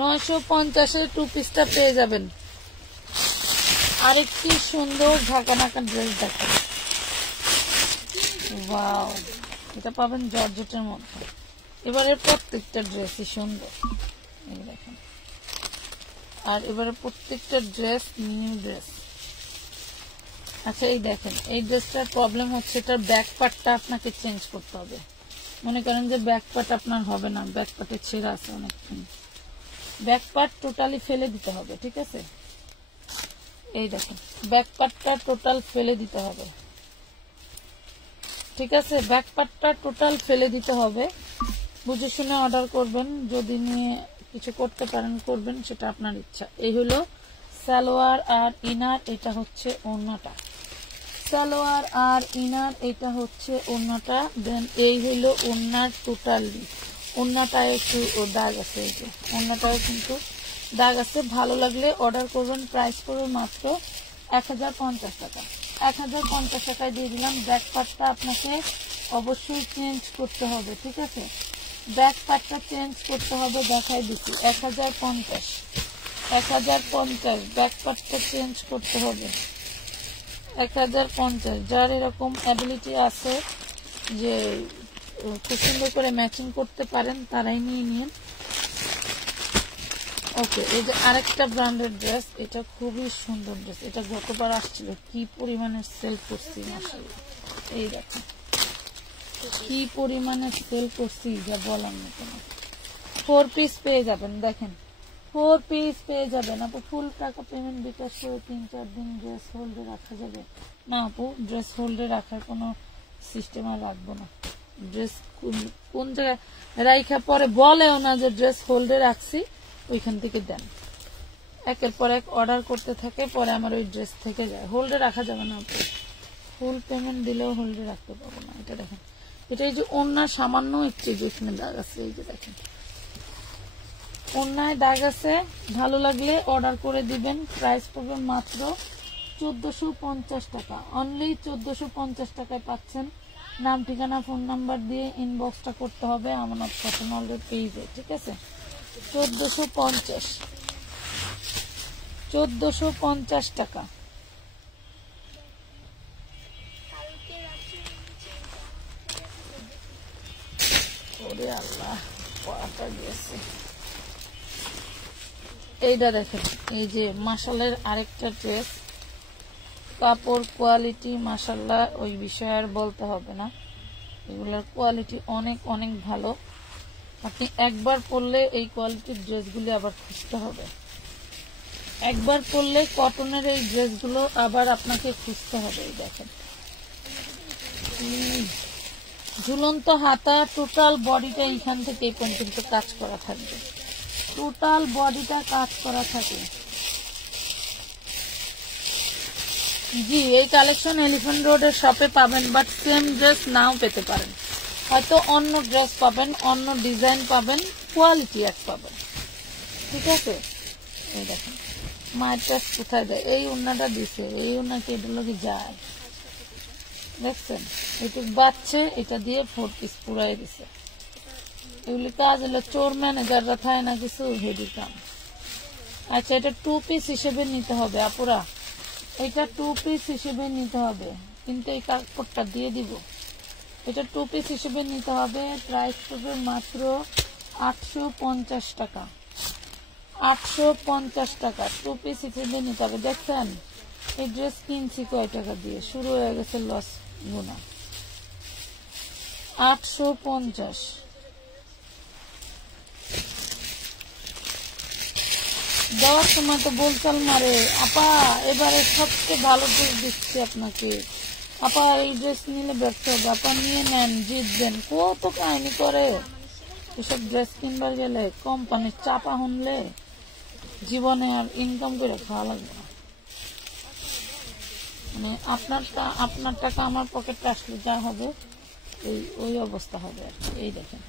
$950 2 পিসটা পেয়ে যাবেন। আরেকটি সুন্দর ঢাকা নাকা ড্রেস দেখেন, ওয়াও এটা পাবেন জর্জেটের মধ্যে। এবারে প্রত্যেকটা ড্রেসই সুন্দর, এই দেখেন। আর এবারে প্রত্যেকটা ড্রেস নিউ ড্রেস। আচ্ছা এই দেখেন, এই ড্রেসটার প্রবলেম হচ্ছে এটার ব্যাক পার্টটা আপনাকে চেঞ্জ করতে হবে। মনে করেন যে ব্যাক পার্ট আপনার হবে না, ব্যাক পার্টে ছেঁড়া আছে অনেকক্ষণ, ব্যাক পার্ট টোটালি ফেলে দিতে হবে, ঠিক আছে? এই দেখেন, ব্যাক পার্টটা টোটাল ফেলে দিতে হবে, ঠিক আছে? ব্যাক পার্টটা টোটাল ফেলে দিতে হবে। বুঝে শুনে অর্ডার করবেন, যদি নিয়ে কিছু করতে পারেন করবেন, সেটা আপনার ইচ্ছা। এই হলো সালোয়ার আর ইনার, এটা হচ্ছে ওড়নাটা। সালোয়ার আর ইনার, এটা হচ্ছে ওড়নাটা। দেন এই হলো ওড়নার টোটালি। ওড়নাটায় একটু দাগ আছে, এই যে ওড়নাটাও কিন্তু দাগ আছে। ভালো লাগলে অর্ডার করবেন। প্রাইস করবে মাত্র 1050 টাকা। 1050 টাকায় দিয়ে দিলাম। ব্যাক পার্টটা আপনাকে অবশ্যই চেঞ্জ করতে হবে, ঠিক আছে? ব্যাক পার্টটা চেঞ্জ করতে হবে, দেখাই দিচ্ছি। 1050 ব্যাক পার্টটা চেঞ্জ করতে হবে। 1050। যার এরকম অ্যাবিলিটি আছে যে খুব সুন্দর করে ম্যাচিং করতে পারেন, তারাই নিয়ে নিন। ওকে, এই যে আরেকটা ব্র্যান্ডের ড্রেস, এটা খুবই সুন্দর ড্রেস। এটা গতবার আসছিল, কি পরিমাণে সেল করছি মাশাআল্লাহ। এই দেখেন কি পরিমাণে সেল করছি, যা বলার মতো না। 4 পিস পেয়ে যাবেন, দেখেন 4 পিস পেয়ে যাবেন। আপু ফুল টাকা পেমেন্ট বিকাশ করে 3-4 দিন ড্রেস হোল্ডে রাখা যাবে না? আপু ড্রেস হোল্ডে রাখার কোনো সিস্টেম আর রাখবো না। ড্রেস কোন জায়গায় রাইখা পরে বলেও না যে ড্রেস হোল্ডে রাখছি, ওইখান থেকে দেন। একের পর এক অর্ডার করতে থাকে, পরে আমার ওই ড্রেস থেকে যায়। হোল্ডে রাখা যাবে না আপু, ফুল পেমেন্ট দিলেও হোল্ডে রাখতে পারবো না। এটা দেখেন, এটা এই যে ওড়নার সামান্য একটু যেখানে দাগ আছে, এই যে দেখেন ওড়নায় দাগ আছে। ভালো লাগলে অর্ডার করে দিবেন। প্রাইস পড়বে মাত্র 1450 টাকা। অনলি 1450 টাকায় পাচ্ছেন। নাম, ঠিকানা, ফোন নাম্বার দিয়ে ইনবক্সটা করতে হবে আমানত ফ্যাশন ওয়ার্ল্ডের পেজে, ঠিক আছে? 1450 টাকা। ওরে আল্লাহ, পড়াটা গেছে। এইটা দেখেন, এই যে মাশাআল্লাহর আরেকটা ড্রেস। কাপড় কোয়ালিটি মাশাআল্লাহ, ওই বিষয়ে আর বলতে হবে না। এগুলোর কোয়ালিটি অনেক অনেক ভালো। আপনি একবার পরলে এই কোয়ালিটির ড্রেসগুলি আবার খুঁজতে হবে। একবার পরলে কটনের এই ড্রেসগুলো আবার আপনাকে খুঁজতে হবে। এই দেখেন ঝুলন্ত হাতা, টোটাল বডিটা এইখান থেকে এই পর্যন্ত কাজ করা থাকবে। টোটাল বডিটা কাজ করা থাকে। জি, এই কালেকশন এলিফ্যান্ট রোডের শপে পাবেন, বাট সেম ড্রেস নাও পেতে পারেন। হয়তো অন্য ড্রেস পাবেন, অন্য ডিজাইন পাবেন, কোয়ালিটি এক পাবেন, ঠিক আছে? এই দেখেন মায়ের টাচ কোথায় দেয়, এই ওড়নাটা দিছে, এই ওড়নাকে এটা লোকে যায়, দেখছেন? এটুক বাচ্চে, এটা দিয়ে 4 পিস পুরাই দিছে। এগুলি কাজ হলো চোর ম্যানেজাররা থাকে না কিছু, হেডি কাম। আচ্ছা, এটা 2 পিস হিসেবে নিতে হবে আপুরা, এটা 2 পিস হিসেবে নিতে হবে, কিন্তু এই কাপড়টা দিয়ে দিব। এটা 2 পিস হিসেবে নিতে হবে। প্রাইস পড়বে মাত্র 850 টাকা। 850 টাকা 2 পিস হিসেবে নিতে হবে। দেখছেন এই ড্রেস কিনছি কয় টাকা দিয়ে, শুরু হয়ে গেছে লস গুনা। 850। দেওয়ার সময় তো বলচাল মারে, আপা এবারে সবচেয়ে ভালো ড্রেস দিচ্ছি আপনাকে, আপা এই ড্রেস নিলে ব্যবসা হবে, আপা নিয়ে নেন, জিতবেন, কত কাহিনী করে। এসব ড্রেস কিনবার গেলে কোম্পানির চাপা শুনলে জীবনে আর ইনকাম করে খাওয়া লাগবে না। মানে আপনার টাকা আমার পকেটে আসলে যা হবে ওই অবস্থা হবে আর কি। এই দেখেন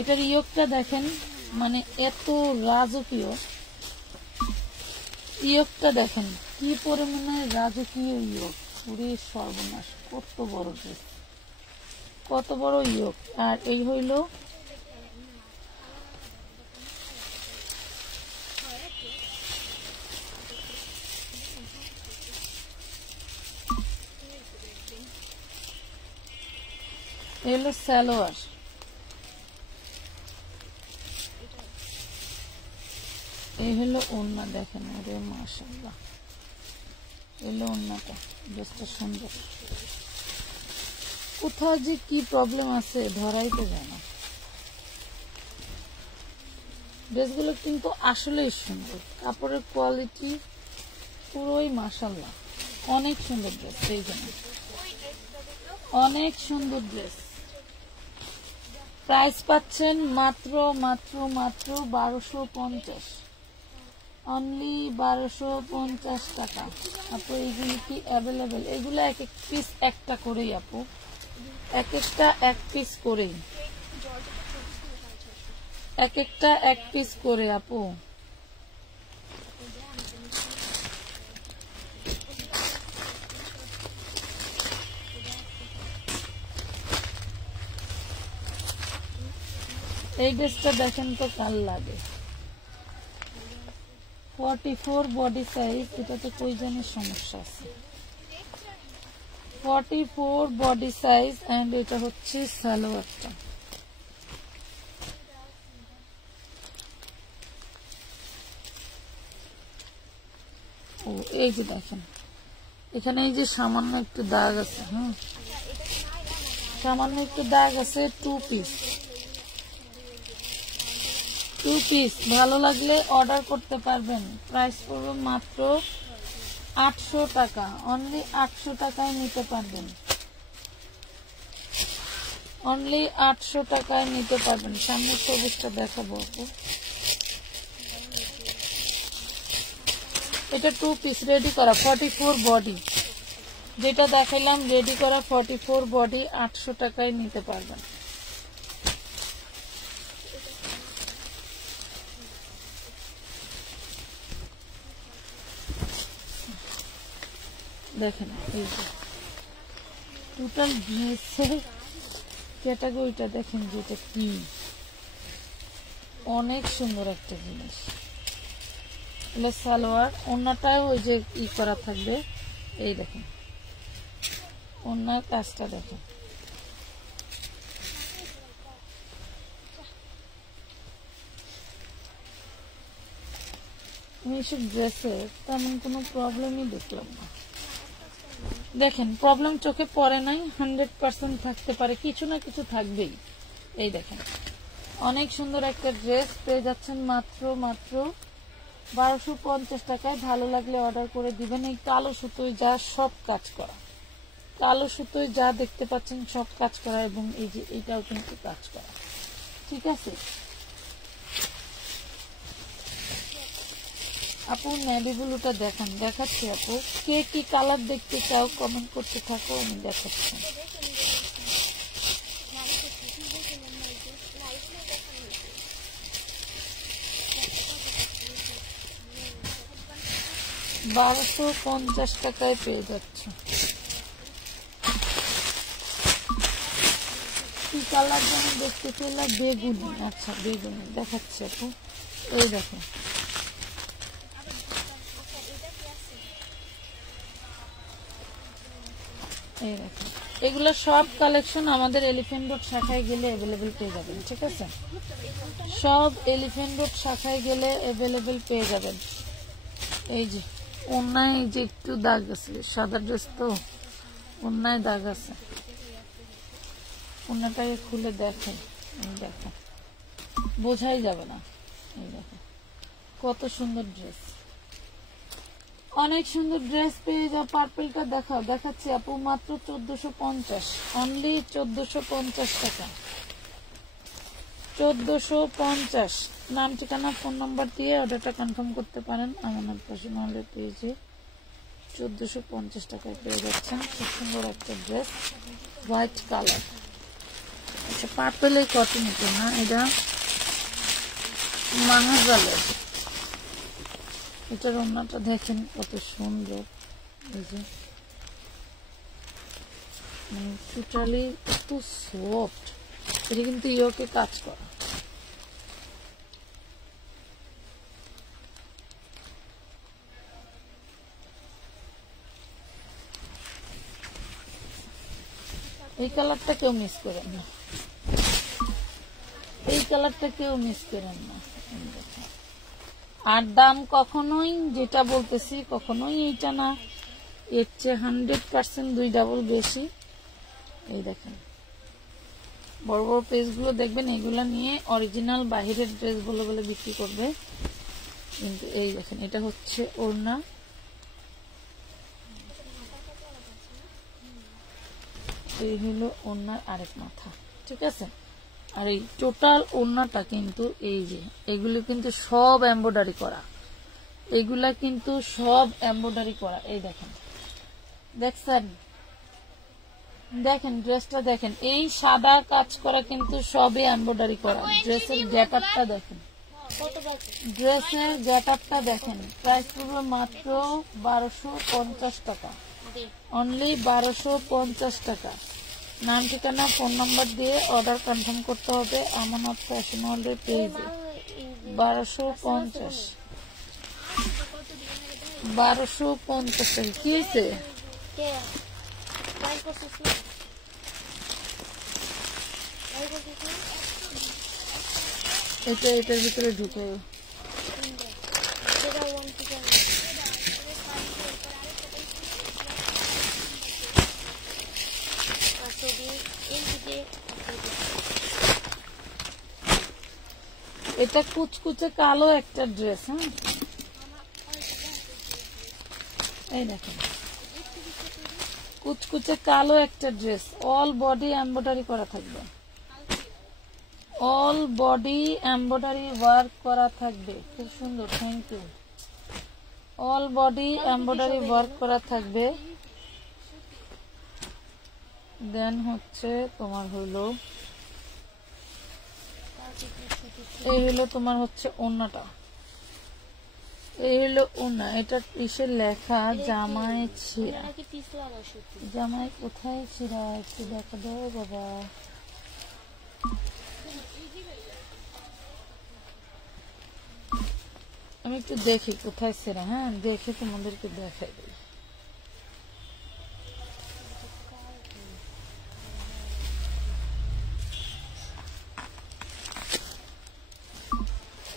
এটার ইয়োগটা দেখেন, মানে এত রাজকীয় ইয়োগটা দেখেন, কি পরিমাণে রাজকীয় ইয়োগ। পুরে সর্বনাশ, কত বড় ড্রেস, কত বড় ইয়োগ। আর এই হইল এই হলো সালোয়ার, এই হলো ওড়না। দেখেন আরে মাশাআল্লাহ, এলো ওড়নাটা, ড্রেসটা সুন্দর। কোথাও যে কি প্রবলেম আছে ধরাই তো যায় না। ড্রেসগুলো কিন্তু আসলেই সুন্দর, কাপড়ের কোয়ালিটি পুরোই মাশাআল্লাহ, অনেক সুন্দর ড্রেস। এই জন্য অনেক সুন্দর ড্রেস। প্রাইস পাচ্ছেন মাত্র মাত্র মাত্র 1250, অনলি 1250 টাকা। আপু এইগুলি কি অ্যাভেলেবেল? এগুলো এক এক পিস একটা করেই আপু, এক একটা এক পিস করেই, এক একটা এক পিস করে আপু। এই ড্রেসটা দেখেন তো কাল লাগে, 44 বডি সাইজ। এটাতে কই জানি সমস্যা আছে, 44 বডি সাইজ এন্ড এটা হচ্ছে সালোয়ারটা। ও এই যে দেখেন এখানে এই যে সামান্য একটু দাগ আছে, হ্যাঁ সামান্য একটু দাগ আছে। 2 পিস, 2 পিস ভালো লাগলে অর্ডার করতে পারবেন। প্রাইস পড়বে মাত্র 800 টাকা, অনলি 800 টাকায় নিতে পারবেন, অনলি 800 টাকায় নিতে পারবেন। সামনের সবুজটা দেখাবো আপু, এটা 2 পিস রেডি করা 44 বডি, যেটা দেখাইলাম রেডি করা 44 বডি, 800 টাকায় নিতে পারবেন। দেখেন এই যে টোটাল ড্রেসের ক্যাটাগরিটা দেখেন যে এটা কি, অনেক সুন্দর একটা জিনিস। এগুলো সালোয়ার, ওড়নাটাও ওই যে ই করা থাকবে। এই দেখেন ওড়নার কাজটা দেখেন, আমি এসব ড্রেসে তেমন কোনো প্রবলেমই দেখলাম না। দেখেন প্রবলেম চোখে পড়ে নাই, 100% থাকতে পারে, কিছু না কিছু থাকবেই। এই দেখেন অনেক সুন্দর একটা ড্রেস পেয়ে যাচ্ছেন মাত্র মাত্র 1250 টাকায়। ভালো লাগলে অর্ডার করে দিবেন। এই কালো সুতোয় যা সব কাজ করা, কালো সুতোয় যা দেখতে পাচ্ছেন সব কাজ করা, এবং এই যে এটাও কিন্তু কাজ করা, ঠিক আছে আপু। নেভি ব্লুটা দেখান, দেখাচ্ছি আপু। কে কি কালার দেখতে চাও কমেন্ট করতে থাকো, আমি দেখাচ্ছি। $1250 টাকায় পেয়ে যাচ্ছে। কি কালার যেন দেখতে পেলাম, বেগুনি। আচ্ছা বেগুনি দেখাচ্ছে আপু, এই দেখো এই দেখো। এগুলো সব কালেকশন আমাদের এলিফ্যান্ট রোড শাখায় গেলে অ্যাভেলেবেল পেয়ে যাবেন, ঠিক আছে। সব এলিফ্যান্ট রোড শাখায় গেলে অ্যাভেলেবেল পেয়ে যাবেন। এই যে ওড়নায় এই যে একটু দাগ আছে, সাদা ড্রেস তো ওড়নায় দাগ আছে, ওড়নাটাকে খুলে দেখেন, এই দেখো বোঝাই যাবে না। এই দেখো কত সুন্দর ড্রেস, অনেক সুন্দর ড্রেস পেয়ে যাও। পার্পলটা দেখাও, দেখাচ্ছি আপু মাত্র 1450, অনলি 1450 টাকা, 1450। নাম ঠিকানা ফোন নাম্বার দিয়ে অর্ডারটা কনফার্ম করতে পারেন আমার পার্সোনাল পেজে। 1450 টাকায় পেয়ে যাচ্ছেন খুব সুন্দর একটা ড্রেস, হোয়াইট কালার। আচ্ছা পার্পল এই কটন না, এটা মাহাজালের। এটার ওড়নাটা দেখেন কত সুন্দর, এই যে মানে টোটালি এত সফট। এটা কিন্তু ইয়োকে কাজ করা, এই কালারটা কেউ মিস করেন না, এই কালারটা কেউ মিস করেন না। আর দাম কখনোই যেটা বলতেছি কখনোই এইটা না, এর চেয়ে 100% 2 ডাবল বেশি। এই দেখেন বড় বড় পেজগুলো দেখবেন, এগুলা নিয়ে অরিজিনাল বাহিরের ড্রেস বলে বলে বিক্রি করবে, কিন্তু এই দেখেন এটা হচ্ছে ওড়না, এই হলো ওড়নার আরেক মাথা, ঠিক আছে। আর এই টোটাল ওড়নাটা কিন্তু এই যে এগুলো কিন্তু সব এমব্রয়ডারি করা, এগুলা কিন্তু সব এমব্রয়ডারি করা। এই দেখেন, দেখছেন, দেখেন ড্রেসটা দেখেন, এই সাদা কাজ করা কিন্তু সবই এমব্রয়ডারি করা। ড্রেসের গেটআপটা দেখেন, ড্রেসের গেটআপটা দেখেন। প্রাইস পড়বে মাত্র 1250 টাকা, অনলি 1250 টাকা। নাম ঠিকানা ফোন নাম্বার দিয়ে অর্ডার কনফার্ম করতে হবে আমানত ফ্যাশন ওয়ার্ল্ডের পেজে। 1250 টাকা। কি হয়েছে? এটা এটার ভিতরে ঢুকে এটা কুচকুচে কালো একটা ড্রেস। হ্যাঁ এই দেখেন কুচকুচে কালো একটা ড্রেস, অল বডি এমব্রয়ডারি করা থাকবে, অল বডি এমব্রয়ডারি ওয়ার্ক করা থাকবে, খুব সুন্দর। Thank you. All body embroidery work করা থাকবে। দেন হচ্ছে তোমার হলো এই হলো তোমার হচ্ছে ওড়নাটা, এই হলো ওড়না। এটা কিসের লেখা? জামাই ছিঁড়া। জামাই কোথায় ছিঁড়া একটু দেখা দাও বাবা। আমি একটু দেখি কোথায় ছিঁড়া, হ্যাঁ দেখে তোমাদেরকে দেখাই দিই।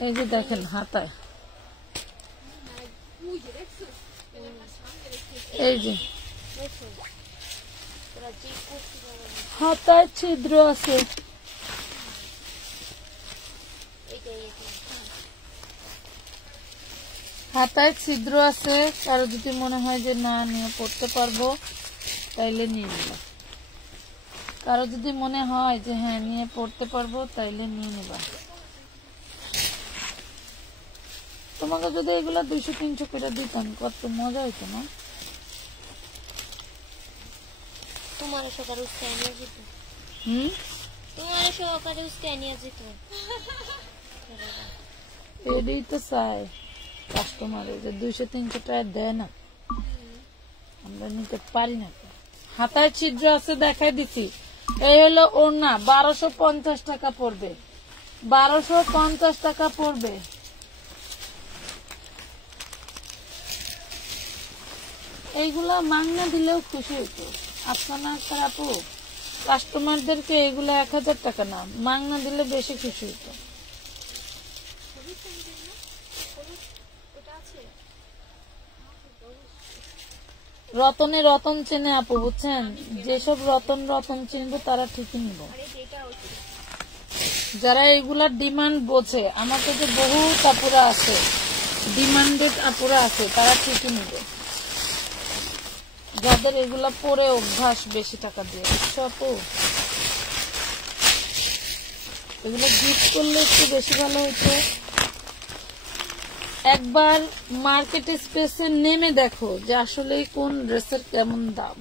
এই যে দেখেন হাতায়, এই যে হাতায় ছিদ্র আছে। হাতায় ছিদ্র আছে, কারো যদি মনে হয় যে না নিয়ে পড়তে পারবো তাইলে নিয়ে নিবা, কারো যদি মনে হয় যে হ্যাঁ নিয়ে পড়তে পারবো তাইলে নিয়ে নিবা। তোমাকে যদি এগুলা 200-300 করে দিতাম কত মজা হইতো না। তোমার সহকারে উস্তে নিয়ে যেত, তোমার সহকারে উস্তে নিয়ে যেত। এটাই তো চাই কাস্টমারে, যে 200-300 টাকা দেয় না, আমরা নিতে পারি না। হাতায় ছিদ্র আছে দেখাই দিচ্ছি। এই হলো ওড়না, 1250 টাকা পড়বে, 1250 টাকা পড়বে। এইগুলা মাংনা দিলেও খুশি হইতো আপনার আপু, কাস্টমারদেরকে এগুলা 1000 টাকা না মাংনা দিলে বেশি খুশি হইতো। রতনে রতন চেনে আপু, বুঝছেন, যেসব রতন রতন চিনবো তারা ঠিকই নিব। যারা এগুলার ডিমান্ড বোঝে, আমাকে যে বহু আপুরা আছে ডিমান্ডেড আপুরা আছে, তারা ঠিকই নিবে। যাদের এগুলা পরে অভ্যাস বেশি টাকা দিয়ে, আপু এগুলো গিফট করলে একটু বেশি ভালো হইতো। একবার মার্কেট স্পেসে নেমে দেখো যে আসলে কোন ড্রেসের কেমন দাম।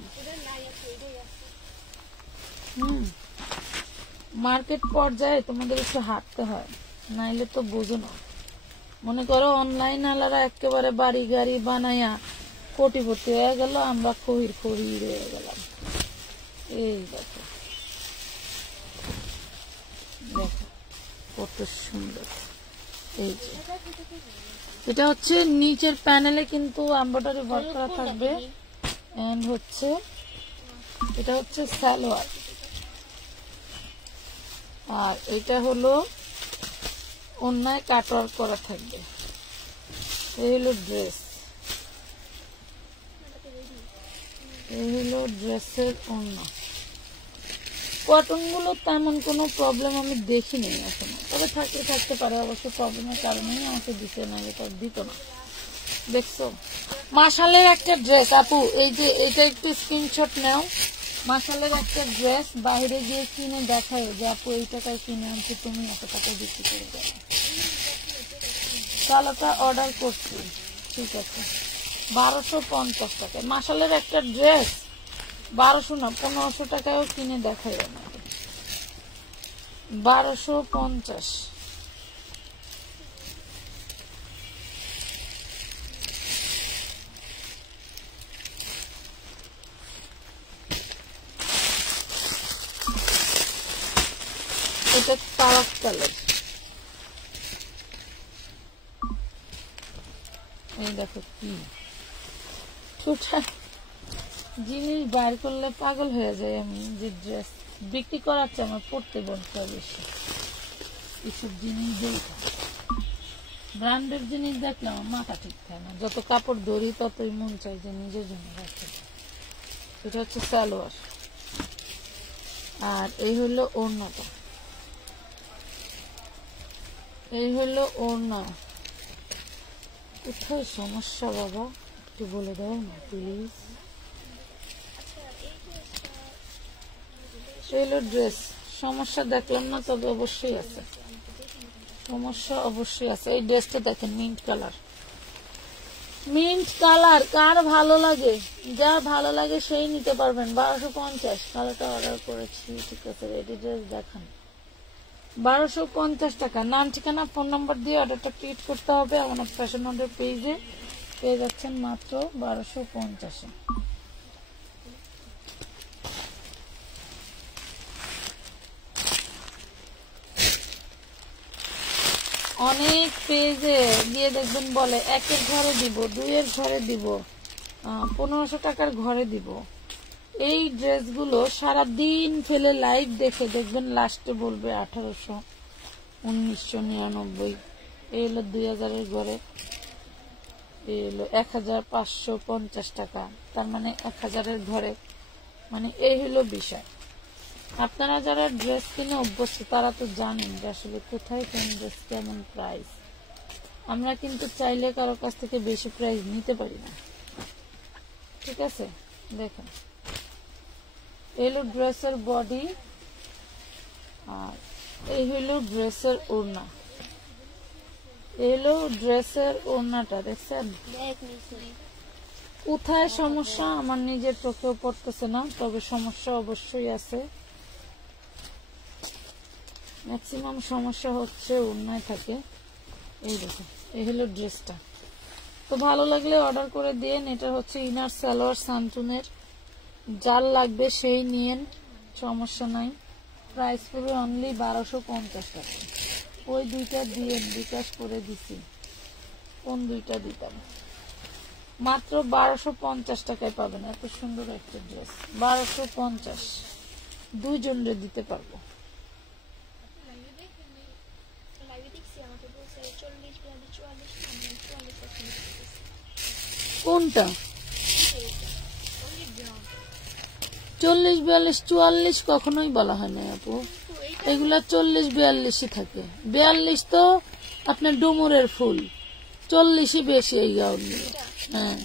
মার্কেট পর্যায়ে তোমাদের একটু হাঁটতে হয়, নাইলে তো বুঝো না। মনে করো অনলাইন আলারা একেবারে বাড়ি গাড়ি বানাইয়া কোটিপতি হয়ে গেল, আমরা খহির খহির হয়ে গেলাম। এই দেখো দেখো কত সুন্দর। এই যে এটা হচ্ছে নিচের প্যানেলে কিন্তু এমব্রয়ডারি ওয়ার্ক করা থাকবে, এন্ড হচ্ছে এটা হচ্ছে সালোয়ার। আর এটা হলো অন্যায় কাটওয়ার্ক করা থাকবে। এই হলো ড্রেস, এই হলো ড্রেসের ওড়না। কটন গুলো তেমন কোনো প্রবলেম আমি দেখিনি এখনো, তবে থাকতে পারে, অবশ্য প্রবলেমের কারণেই আমাকে দিতে না, এটা দিত না। দেখছো মাশালের একটা ড্রেস আপু, এই যে এটা একটু স্ক্রিনশট নাও। মাশালের একটা ড্রেস বাইরে গিয়ে কিনে দেখায় যে আপু এই টাকায় কিনে আনছি, তুমি এত টাকা বিক্রি করে দেবে। কালোটা অর্ডার করছি, ঠিক আছে 1250 টাকায় মাশালের একটা ড্রেস। 1200 না 1500 টাকায়ও কিনে দেখায় আমাকে। 1250। এটা তারাক কালার। এই দেখো কি জিনিস বাইর করলে পাগল হয়ে যায় আমি। যে ড্রেস বিক্রি করাচ্ছে আমার পড়তে বলতে বেশি, এসব জিনিস দেখা ব্র্যান্ডের জিনিস দেখলে আমার মাথা ঠিক থাকে না। যত কাপড় ধরি ততই মন চাই যে নিজের জন্য রাখতে। এটা হচ্ছে সালোয়ার, আর এই হলো ওড়নাটা, এই হলো ওড়না। কোথায় সমস্যা বাবা একটু বলে দাও না প্লিজ। এই হলো ড্রেস, সমস্যা দেখলাম না, তবে অবশ্যই আছে সমস্যা, অবশ্যই আছে। এই ড্রেসটা দেখেন মিন্ট কালার, মিন্ট কালার কার ভালো লাগে, যা ভালো লাগে সেই নিতে পারবেন। 1250 কালারটা অর্ডার করেছি, ঠিক আছে রেডি ড্রেস দেখান। 1250 টাকা। নাম ঠিকানা ফোন নাম্বার দিয়ে অর্ডারটা ক্রিয়েট করতে হবে। আমার ফ্যাশন অর্ডার পেজে পেয়ে যাচ্ছেন মাত্র 1250। অনেক পেজে গিয়ে দেখবেন বলে 1-এর ঘরে দিব, 2-এর ঘরে দিব, 1500 টাকার ঘরে দিব। এই ড্রেসগুলো সারাদিন ফেলে লাইভ দেখে দেখবেন লাস্টে বলবে 1800, 1999। এই হলো 2000-এর ঘরে, এই হলো 1550 টাকা, তার মানে 1000-এর ঘরে। মানে এই হলো বিষয়। আপনারা যারা ড্রেস কিনে অভ্যস্ত তারা তো জানেন যে আসলে কোথায় কোন ড্রেস কেমন প্রাইস। আমরা কিন্তু চাইলে কারো কাছ থেকে বেশি প্রাইস নিতে পারি না, ঠিক আছে। দেখেন এই হলো ড্রেসের বডি, আর এই হলো ড্রেসের ওড়না। এই হলো ড্রেসের ওড়নাটা, দেখছেন কোথায় সমস্যা আমার নিজের চোখেও পড়তেছে না, তবে সমস্যা অবশ্যই আছে। ম্যাক্সিমাম সমস্যা হচ্ছে ওড়নায় থাকে। এই দেখো এই হলো ড্রেসটা। তো ভালো লাগলে অর্ডার করে দিন। এটা হচ্ছে ইনার সালোয়ার সানটুনের, যার লাগবে সেই নিয়েন, সমস্যা নাই। প্রাইস পড়বে অনলি 1250 টাকা। ওই দুইটা দিয়ে বিকাশ করে দিছি, কোন দুইটা দিতাম, মাত্র 1250 টাকায় পাবেন এত সুন্দর একটা ড্রেস। 1250 দুইজনরে দিতে পারবো। কোনটা 40, 42, 44 কখনোই বলা হয় না আপু, এগুলা 40, 42ই থাকে। 42 তো আপনার ডুমুরের ফুল, 40ই বেশি এই গাউন নিয়ে। হ্যাঁ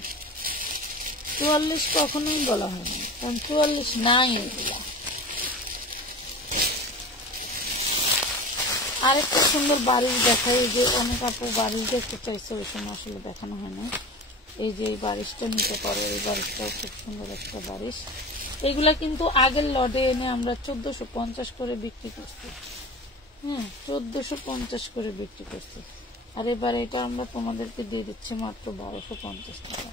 44 কখনোই বলা হয় না, কারণ 44 নাই এগুলা। আরেকটা সুন্দর বাড়ির দেখাই, যে অনেক আপু বাড়ি দেখতে চাইছে, ওই সময় আসলে দেখানো হয় না। এই যে এই বারিশটা নিতে পারো, এই বারিশটাও খুব সুন্দর একটা বারিশ। এগুলা কিন্তু আগের লটে এনে আমরা 1450 করে বিক্রি করছি। হ্যাঁ 1450 করে বিক্রি করছি, আর এবার এটা আমরা তোমাদেরকে দিয়ে দিচ্ছি মাত্র 1250 টাকা।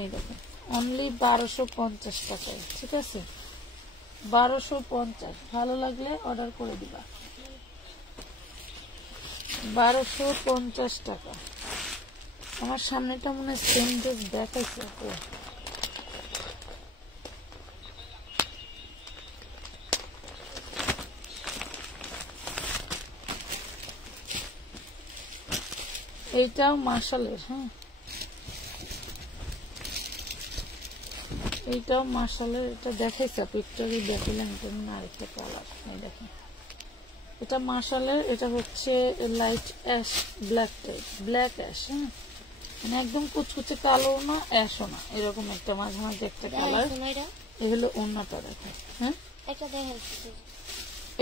এই দেখো অনলি 1250 টাকায়, ঠিক আছে 1250। ভালো লাগলে অর্ডার করে দিবা। 1250 টাকা। আমার সামনেটা মনে হয় সেম ড্রেস দেখাইছে। এইটাও মার্শালের। হ্যাঁ, এইটাও মার্শালের। এটা দেখাইছে পিকচারই দেখিলেন না, আরেকটা কালার এই দেখেন। এটা মার্শালের, এটা হচ্ছে light ash black type, black ash. হ্যাঁ, মানে একদম কুচকুচে কালো না, অ্যাশও না, এরকম একটা মাঝে মাঝে একটা কালার। এই হলো ওড়নাটা দেখো। হ্যাঁ,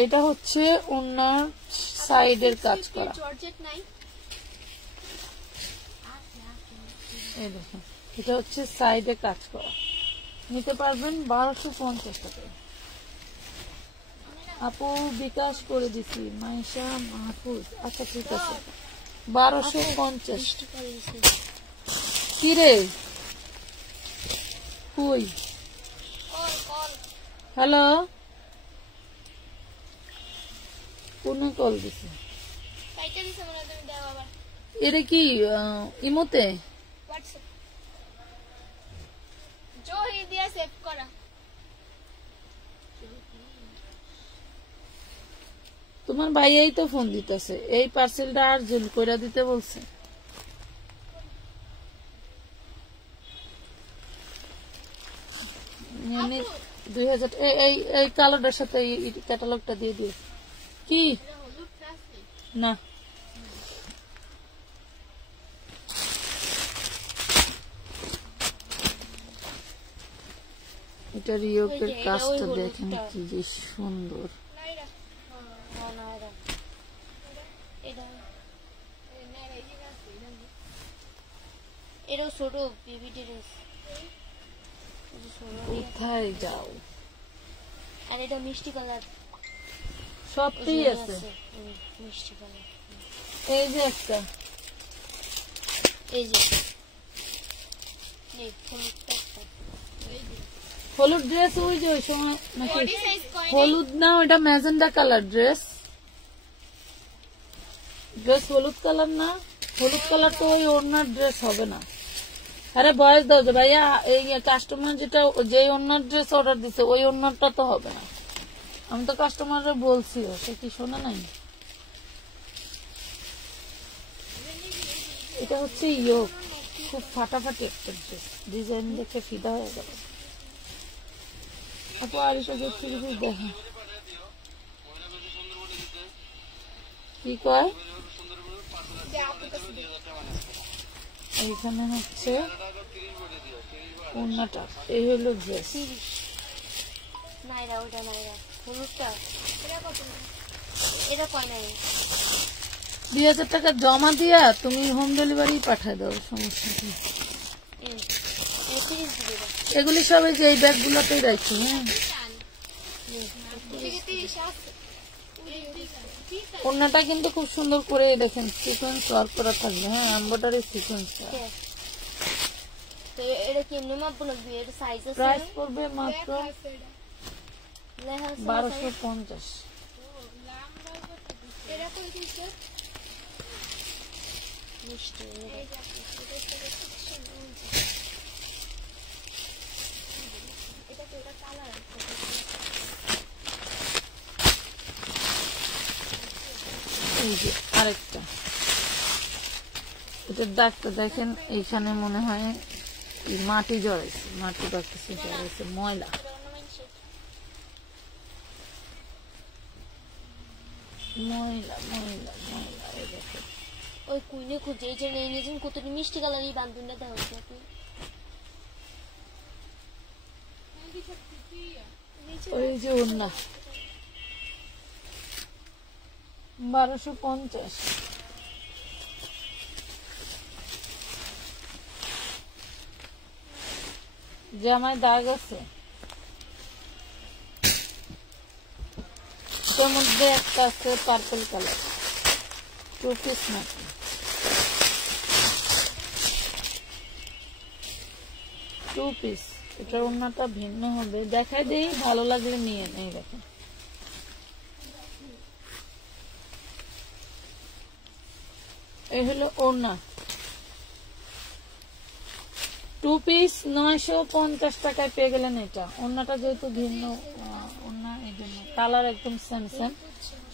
এটা হচ্ছে ওড়নার সাইডের কাজ করা। এই দেখেন, এটা হচ্ছে সাইডে কাজ করা। নিতে পারবেন 1250 টাকা। আপু বিকাশ করে দিছি, মাইশা মাহফুজ। আচ্ছা ঠিক আছে, 1250। কি রে কই? হ্যালো, কোন কল দিছে? এটা কি ইমোতে? তোমার ভাইয়াই তো ফোন দিতেছে, এই পার্সেলটা আর জুল করে দিতে বলছে। মানে 2000 এই কালারটার সাথে এই ক্যাটালগটা দিয়ে দিও। কি না, এটা রিওপের কাজটা দেখেন কি যে সুন্দর। কোথায় যাও? আর এটা মিষ্টি কালার, সবটাই আছে মিষ্টি কালার। এই যে একটা, এই যে হলুদ ড্রেস, ওই যে ওই সময় নাকি হলুদ না, ওইটা ম্যাজেন্ডা কালার ড্রেস। ড্রেস হলুদ কালার না, হলুদ কালার তো ওই ওড়নার ড্রেস হবে না। আরে বয়স দাও যে ভাইয়া, এই কাস্টমার যেটা যে ওড়নার ড্রেস অর্ডার দিছে ওই ওড়নারটা তো হবে না। আমি তো কাস্টমাররা বলছি, সে কি শোনে নাই? এটা হচ্ছে ইয়োক, খুব ফাটাফাটি একটা ড্রেস, ডিজাইন দেখে ফিদা হয়ে গেল। আপু আর এটা দেখতে কিছু দেখেন কি কয়। এইখানে হচ্ছে ওড়নাটা, এই হলো ড্রেস। নাইরা ওটা নাইরা হলুদটা, এটা কয় নাই। 2000 টাকা জমা দিয়া তুমি হোম ডেলিভারি পাঠায় দাও, সমস্যা নেই। এগুলি সবাই যে এই ব্যাগ গুলোতেই রাখছি। হ্যাঁ, ওড়নাটা কিন্তু খুব সুন্দর করে দেখেন সিকোয়েন্স ওয়ার্ক করা থাকবে। হ্যাঁ, এমব্রয়ডারি সিকোয়েন্স। তো এটা কেমনে মাপবো লাগবে? এর সাইজ আছে, প্রাইস পড়বে মাত্র 1250। এটা কোন টি-শার্ট? মিষ্টি এটা তো এটা কালার আছে। এই যে আরেকটা, এটার দাগটা দেখেন, এইখানে মনে হয় মাটি জড়াইছে, মাটি বা কিছু জড়াইছে, ময়লা। ময়লা ময়লা ময়লা, এই দেখেন। ওই কুইনে খুঁজে এই যে নেই কতটি মিষ্টি কালারই বান্ধবীটা দেওয়া হচ্ছে। ওই যে ওড়না 1250। জামায় দাগ আছে, এটার মধ্যে একটা আছে পার্পল কালার, 2 পিস নাকি 2 পিস। এটার ওড়নাটা ভিন্ন হবে, দেখাই দেই, ভালো লাগলে নিয়ে নেই। দেখেন এই হলো ওড়না, 2 পিস 950 টাকায় পেয়ে গেলেন। এটা ওড়নাটা যেহেতু ভিন্ন ওড়না, এই জন্য কালার একদম সেম সেম,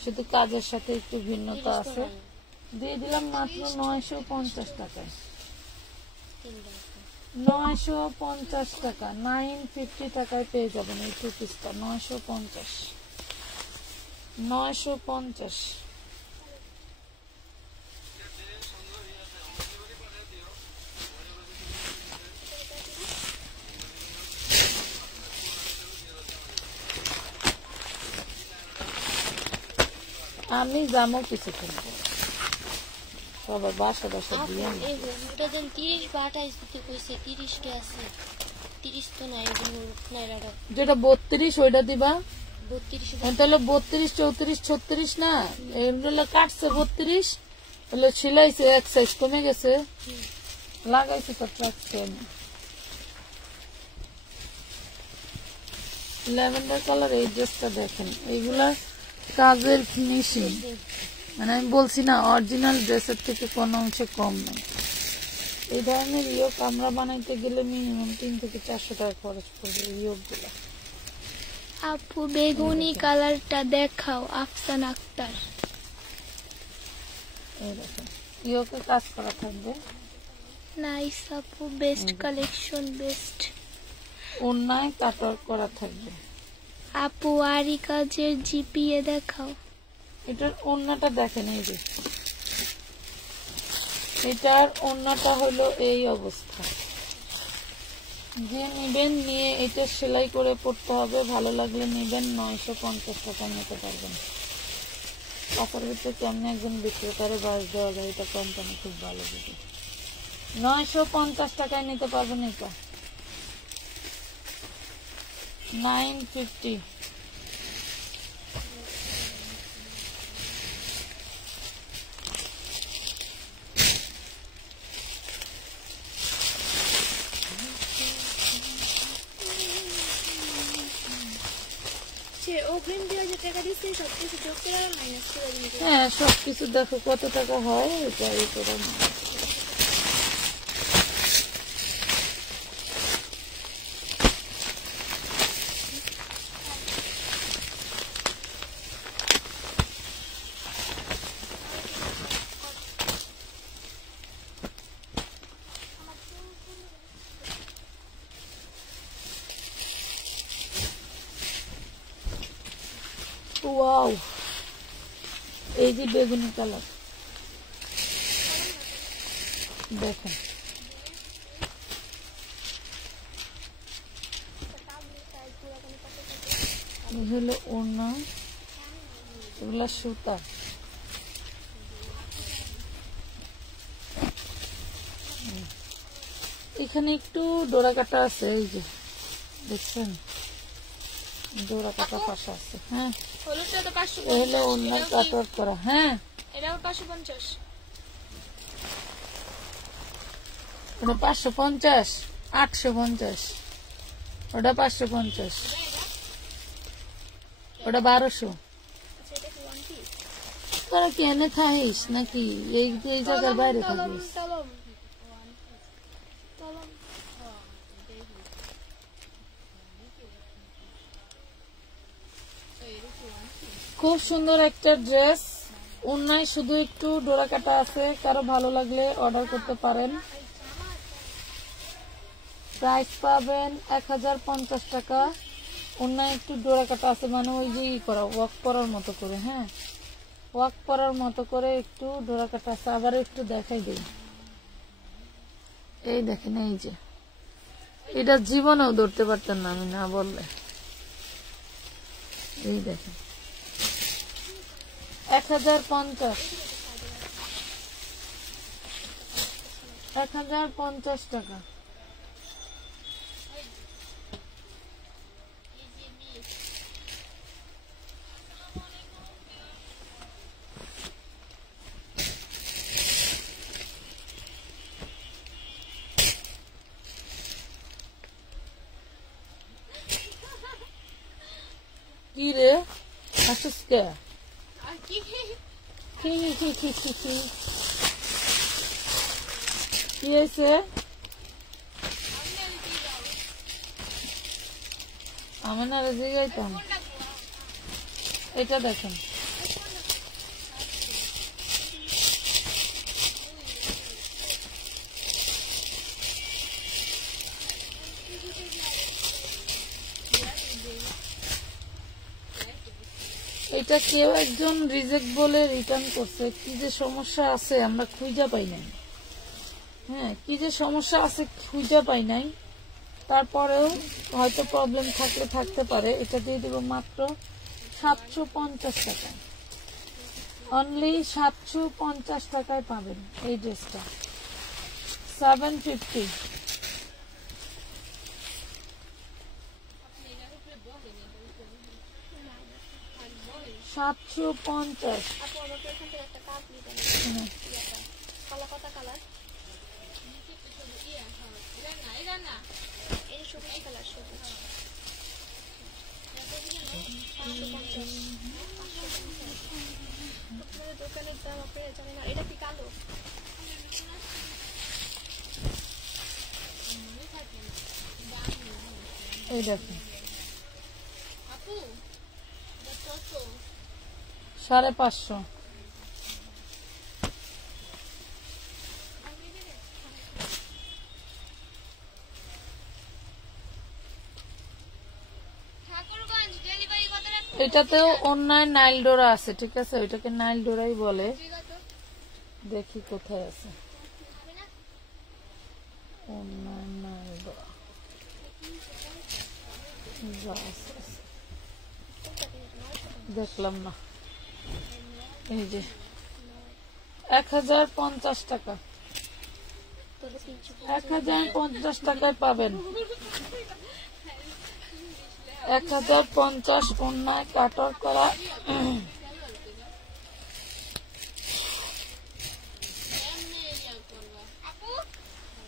শুধু কাজের সাথে একটু ভিন্নতা আছে। দিয়ে দিলাম মাত্র 950 টাকায়। 3 950 টাকা, 950 টাকায় পেয়ে যাবেন এই টু পিসটা। 950। আমি যাবো কিছুক্ষণ পরে, সবার বাসা দিয়ে আনি। এই ওটা দেন 30 বা 28 দিতে কইছে, 30 টা আছে, 30 তো নাই নাইরাটা। যেটা 32 ওইটা দিবা। 32 তাহলে 32, 34, 36 না, এগুলো কাটছে 32, তাহলে সিলাইছে এক সাইজ কমে গেছে, লাগাইছে তো ট্রাকছে। ল্যাভেন্ডার কালার এই ড্রেসটা দেখেন, এইগুলা কাজের ফিনিশিং, মানে আমি বলছি না অরিজিনাল ড্রেসের থেকে কোনো অংশে কম নাই। এই ধরনের ইয়োক আমরা বানাইতে গেলে মিনিমাম 300 থেকে 400 টাকা খরচ পড়বে ইয়োক গুলা। আপু বেগুনি কালারটা দেখাও, আফসান আক্তার। এই দেখেন ইয়োকে কাজ করা থাকবে, নাইস আপু, বেস্ট কালেকশন, বেস্ট। ওন্নায় কাটওয়ার্ক করা থাকবে। আপু আরি কাজের জিপিএ দেখাও। এটার ওন্নাটা দেখেন, এই যে এটার ওন্নাটা হলো এই অবস্থা। যে নিবেন নিয়ে এটা সেলাই করে পড়তে হবে, ভালো লাগলে নিবেন, 950 টাকা নিতে পারবেন। কাপড়ের ভিতরে কেমন একজন বিক্রেতারে বাস দেওয়া যায়, এটা কোম্পানি খুব ভালো বুঝে। 950 টাকায় নিতে পারবেন এটা। 950। অগ্রিম 2000 টাকা দিচ্ছে, সবকিছু যোগ করে মাইনাস করে দিন। হ্যাঁ, সবকিছু দেখো কত টাকা হয়, এটা এই করে। ওয়াও, এই যে বেগুনি কালার দেখেন, হলো ওড়না, এগুলা সুতা। এখানে একটু ডোরা কাটা আছে, এই যে দেখছেন ডোরা কাটা পাশা আছে। হ্যাঁ, হলুদটা তো 550, এগুলো ওড়নার কাটওয়ার্ক করা। হ্যাঁ, এটাও 550। ওটা 550, 850, ওটা 550, ওটা 1200। আচ্ছা, এটা কি ওয়ান পিস? তোরা কি এনে থাকিস নাকি এই জায়গার বাইরে থাকিস? তলম তলম। খুব সুন্দর একটা ড্রেস, ওন্নায় শুধু একটু ডোরা কাটা আছে, কারো ভালো লাগলে অর্ডার করতে পারেন। প্রাইস পাবেন 1050 টাকা। ওন্নায় একটু ডোরা কাটা আছে, মানে ওই যে করা ওয়াক করার মতো করে। হ্যাঁ, ওয়াক করার মতো করে একটু ডোরা কাটা আছে। আবার একটু দেখাই দিই, এই দেখেন, এই যে এটা জীবনেও ধরতে পারতেন না আমি না বললে। এই দেখেন 1050, 1050 টাকা। কি রে হাসিস কে? কি হয়েছে? আমি না রেজে গাইতাম। এটা দেখেন, এটা কেউ একজন রিজেক্ট বলে রিটার্ন করছে, কি যে সমস্যা আছে আমরা খুঁজে পাই নাই। হ্যাঁ, কি যে সমস্যা আছে খুঁজে পাই নাই, তারপরেও হয়তো প্রবলেম থাকলে থাকতে পারে। এটা দিয়ে দেবো মাত্র 750 টাকায়, অনলি 750 টাকায় পাবেন এই ড্রেসটা। 750। 750। আপু আমাকে এখান থেকে একটা কাপ নিতে কালার কত কালার? এই সবুজ কালার, সবুজ। 550। আপনাদের দোকানের দাম আপনারা জানেন না। এটা কি কালো? এই দেখুন 550। ঠাকুরগঞ্জ ডেলিভারি কত রাখবো? এটাতেও অন্যায় নাইল ডোরা আছে, ঠিক আছে, ওইটাকে নাইল ডোরাই বলে। দেখি কোথায় আছে অন্যায় নাইল ডোরা। যা আছে আছে। দেখলাম না। এই যে 1050 টাকা, 1050 টাকায় পাবেন। 1050 অন্যায় কাটার করা।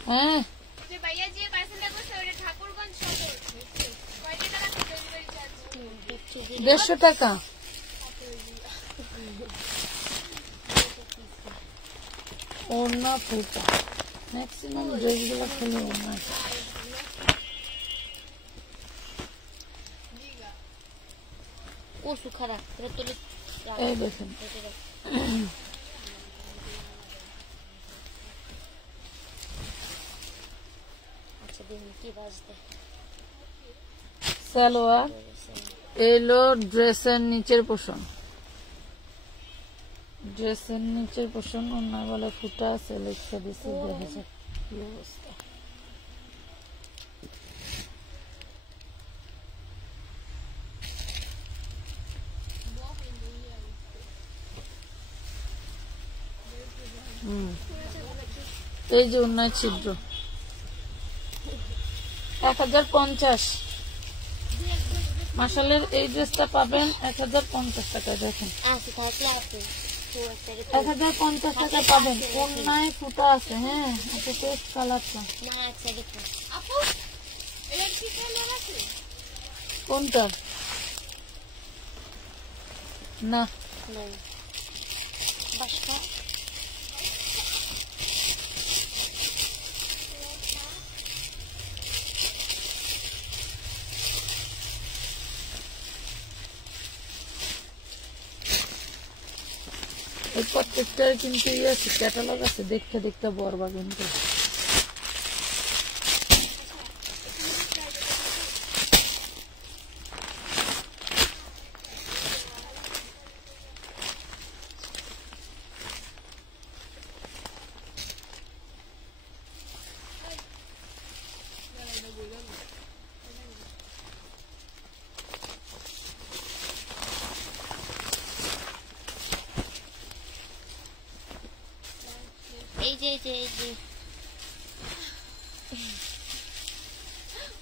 হ্যাঁ, যে ভাইয়া যে পার্সেলটা করছে ওটা ঠাকুরগঞ্জ সদর। কয় টাকা লাগবে ডেলিভারি চার্জ? 150 টাকা। ওড়না ফুটা ম্যাক্সিমাম ড্রেসগুলো খেলে ওড়না। ও সুখারা এটা তুলে এই দেখেন আচ্ছা দেখুন কি বাজতে সালোয়ার এলো, ড্রেসের নিচের পোষণ, ড্রেসের নিচের পোষণ ওড়না বলে ফুটা আছে, লেখা দিছে। দেখা যাক কি অবস্থা। এই যে অন্যায় ছিদ্র 1050। মাশালের এই ড্রেসটা পাবেন 1050 টাকায়। দেখেন আছে থাকলে আছে তো একটা 1050 টাকা পাবেন। অন্যায় ফুটা আছে। হ্যাঁ, এটা টেস্ট কালারটা না এক সাইডে আপু এটা কি কালার আছে? কোনটা? না, নাই বাসকা এই প্রত্যেকটার কিন্তু ইয়ে আছে, ক্যাটালগ আছে, দেখতে দেখতে বরবা কিন্তু। এই যে এই যে এই যে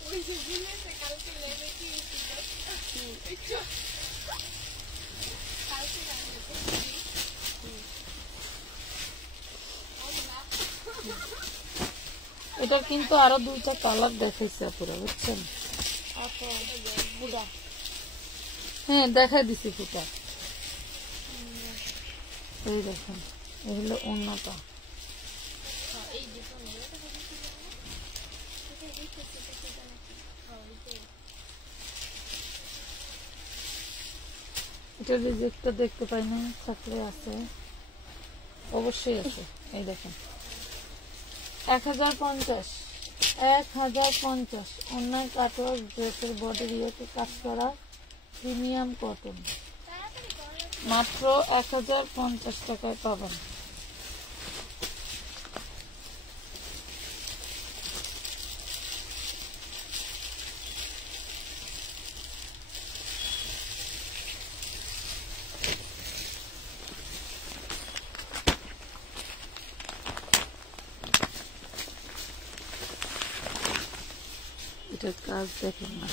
ওই যে বুলেছে কালকে লেবে কি একটু কালকে এটা কিন্তু আরো দুইটা কালার দেখাইছে পুরো, বুঝছেন? আচ্ছা বুড়া হ্যাঁ, দেখাই দিছি ফুটা। এই দেখেন, এই হলো অন্যটা। এটা রিজেক্টটা দেখতে পাই না, থাকলে আছে, অবশ্যই আছে। এই দেখেন 1050। 1050 অন্যায় কাটওয়ার্ক ড্রেসের বডির ইয়েতে কাজ করা প্রিমিয়াম কটন। তাড়াতাড়ি কর মাত্র 1050 টাকায় পাবেন। এটার কাজ দেখেন না,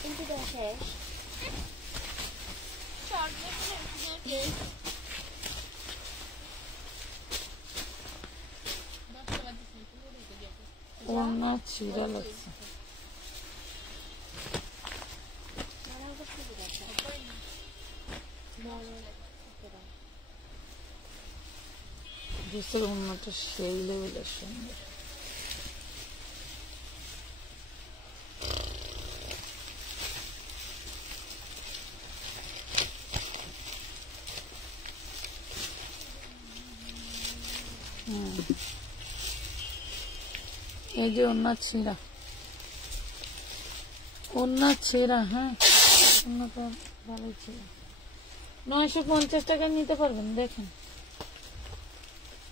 কিন্তু দেওয়া শেষ। শর্ট দেখলে ওড়না ছিঁড়া লাগছে। ড্রেসের ওড়নাটা সেই লেভেলের সুন্দর। এই যে ওড়না ছিঁড়া, ওড়না ছেঁড়া। হ্যাঁ, ওড়নাটা ভালোই ছিল। 950 টাকা নিতে পারবেন। দেখেন,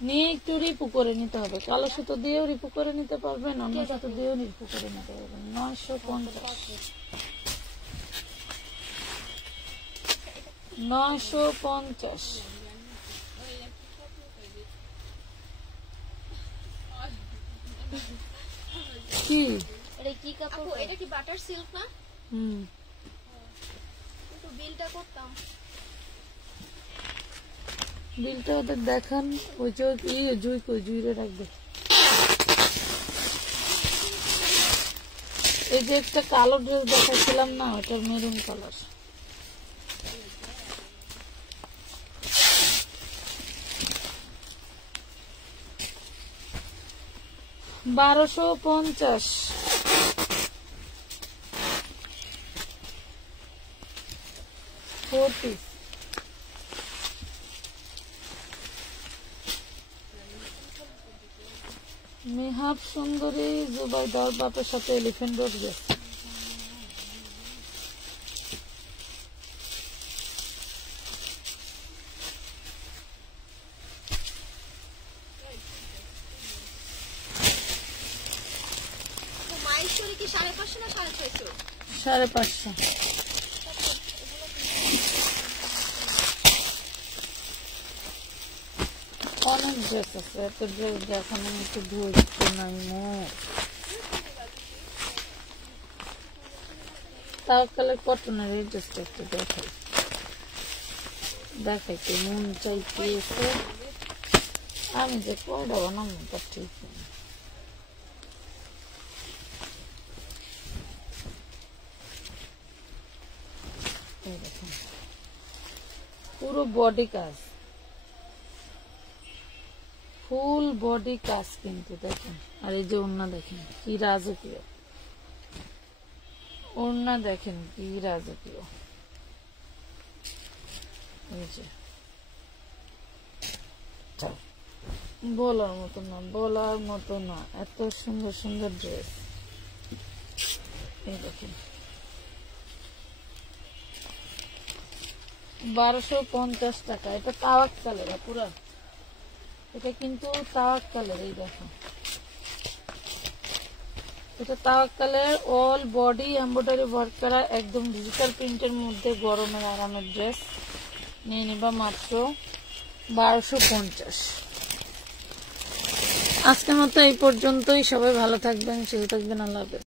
নিয়ে একটু রিপু করে নিতে হবে। কালো সুতো দিয়েও রিপু করে নিতে পারবেন, অন্য সুতো দিয়েও রিপু করে নিতে পারবেন। 950 950। কি এটা কি কাপড়? আপু এটা কি বাটার সিল্ক না? একটু বিলটা করতাম। বিলটা ওদের দেখান। ওই যে জুই কই, জুইরে রাখবে। এই যে একটা কালো ড্রেস দেখাচ্ছিলাম না, ওটার মেরুন কালার। $1250। মেহাব সুন্দরী জুবাইদার বাপের সাথে এলিফ্যান্ট রোড গেছে। মাইশোরি কি 550 না 650? 550। অনেক ড্রেস আছে, এত ড্রেস দেখানো একটু ধৈর্য নাই মোর। তাওয়াক্কালের কটনের এই ড্রেসটা একটু দেখাইতে মন চাইতেছে। আমি যে কয়টা বানাবো তা ঠিক নেই। পুরো বডি কাজ, ফুল বডি কাজ কিন্তু দেখেন। আর এই যে ওড়না দেখেন কি রাজকীয়, ওড়না দেখেন কি রাজকীয়। এই যে বলার মতো না, বলার মতো না, এত সুন্দর সুন্দর ড্রেস। এই দেখেন 1250 টাকা। এটা তাওয়াক কালার পুরা, এটা কিন্তু তাওয়াক কালার। এই দেখো, এটা তাওয়াক colour, all body embroidery work করা, একদম ডিজিটাল প্রিন্টের মধ্যে গরমের আরামের ড্রেস। নিয়ে নিবা মাত্র 1250। আজকের মতো এই পর্যন্তই। সবাই ভালো থাকবেন, সুস্থ থাকবেন। আল্লাহ হাফেজ।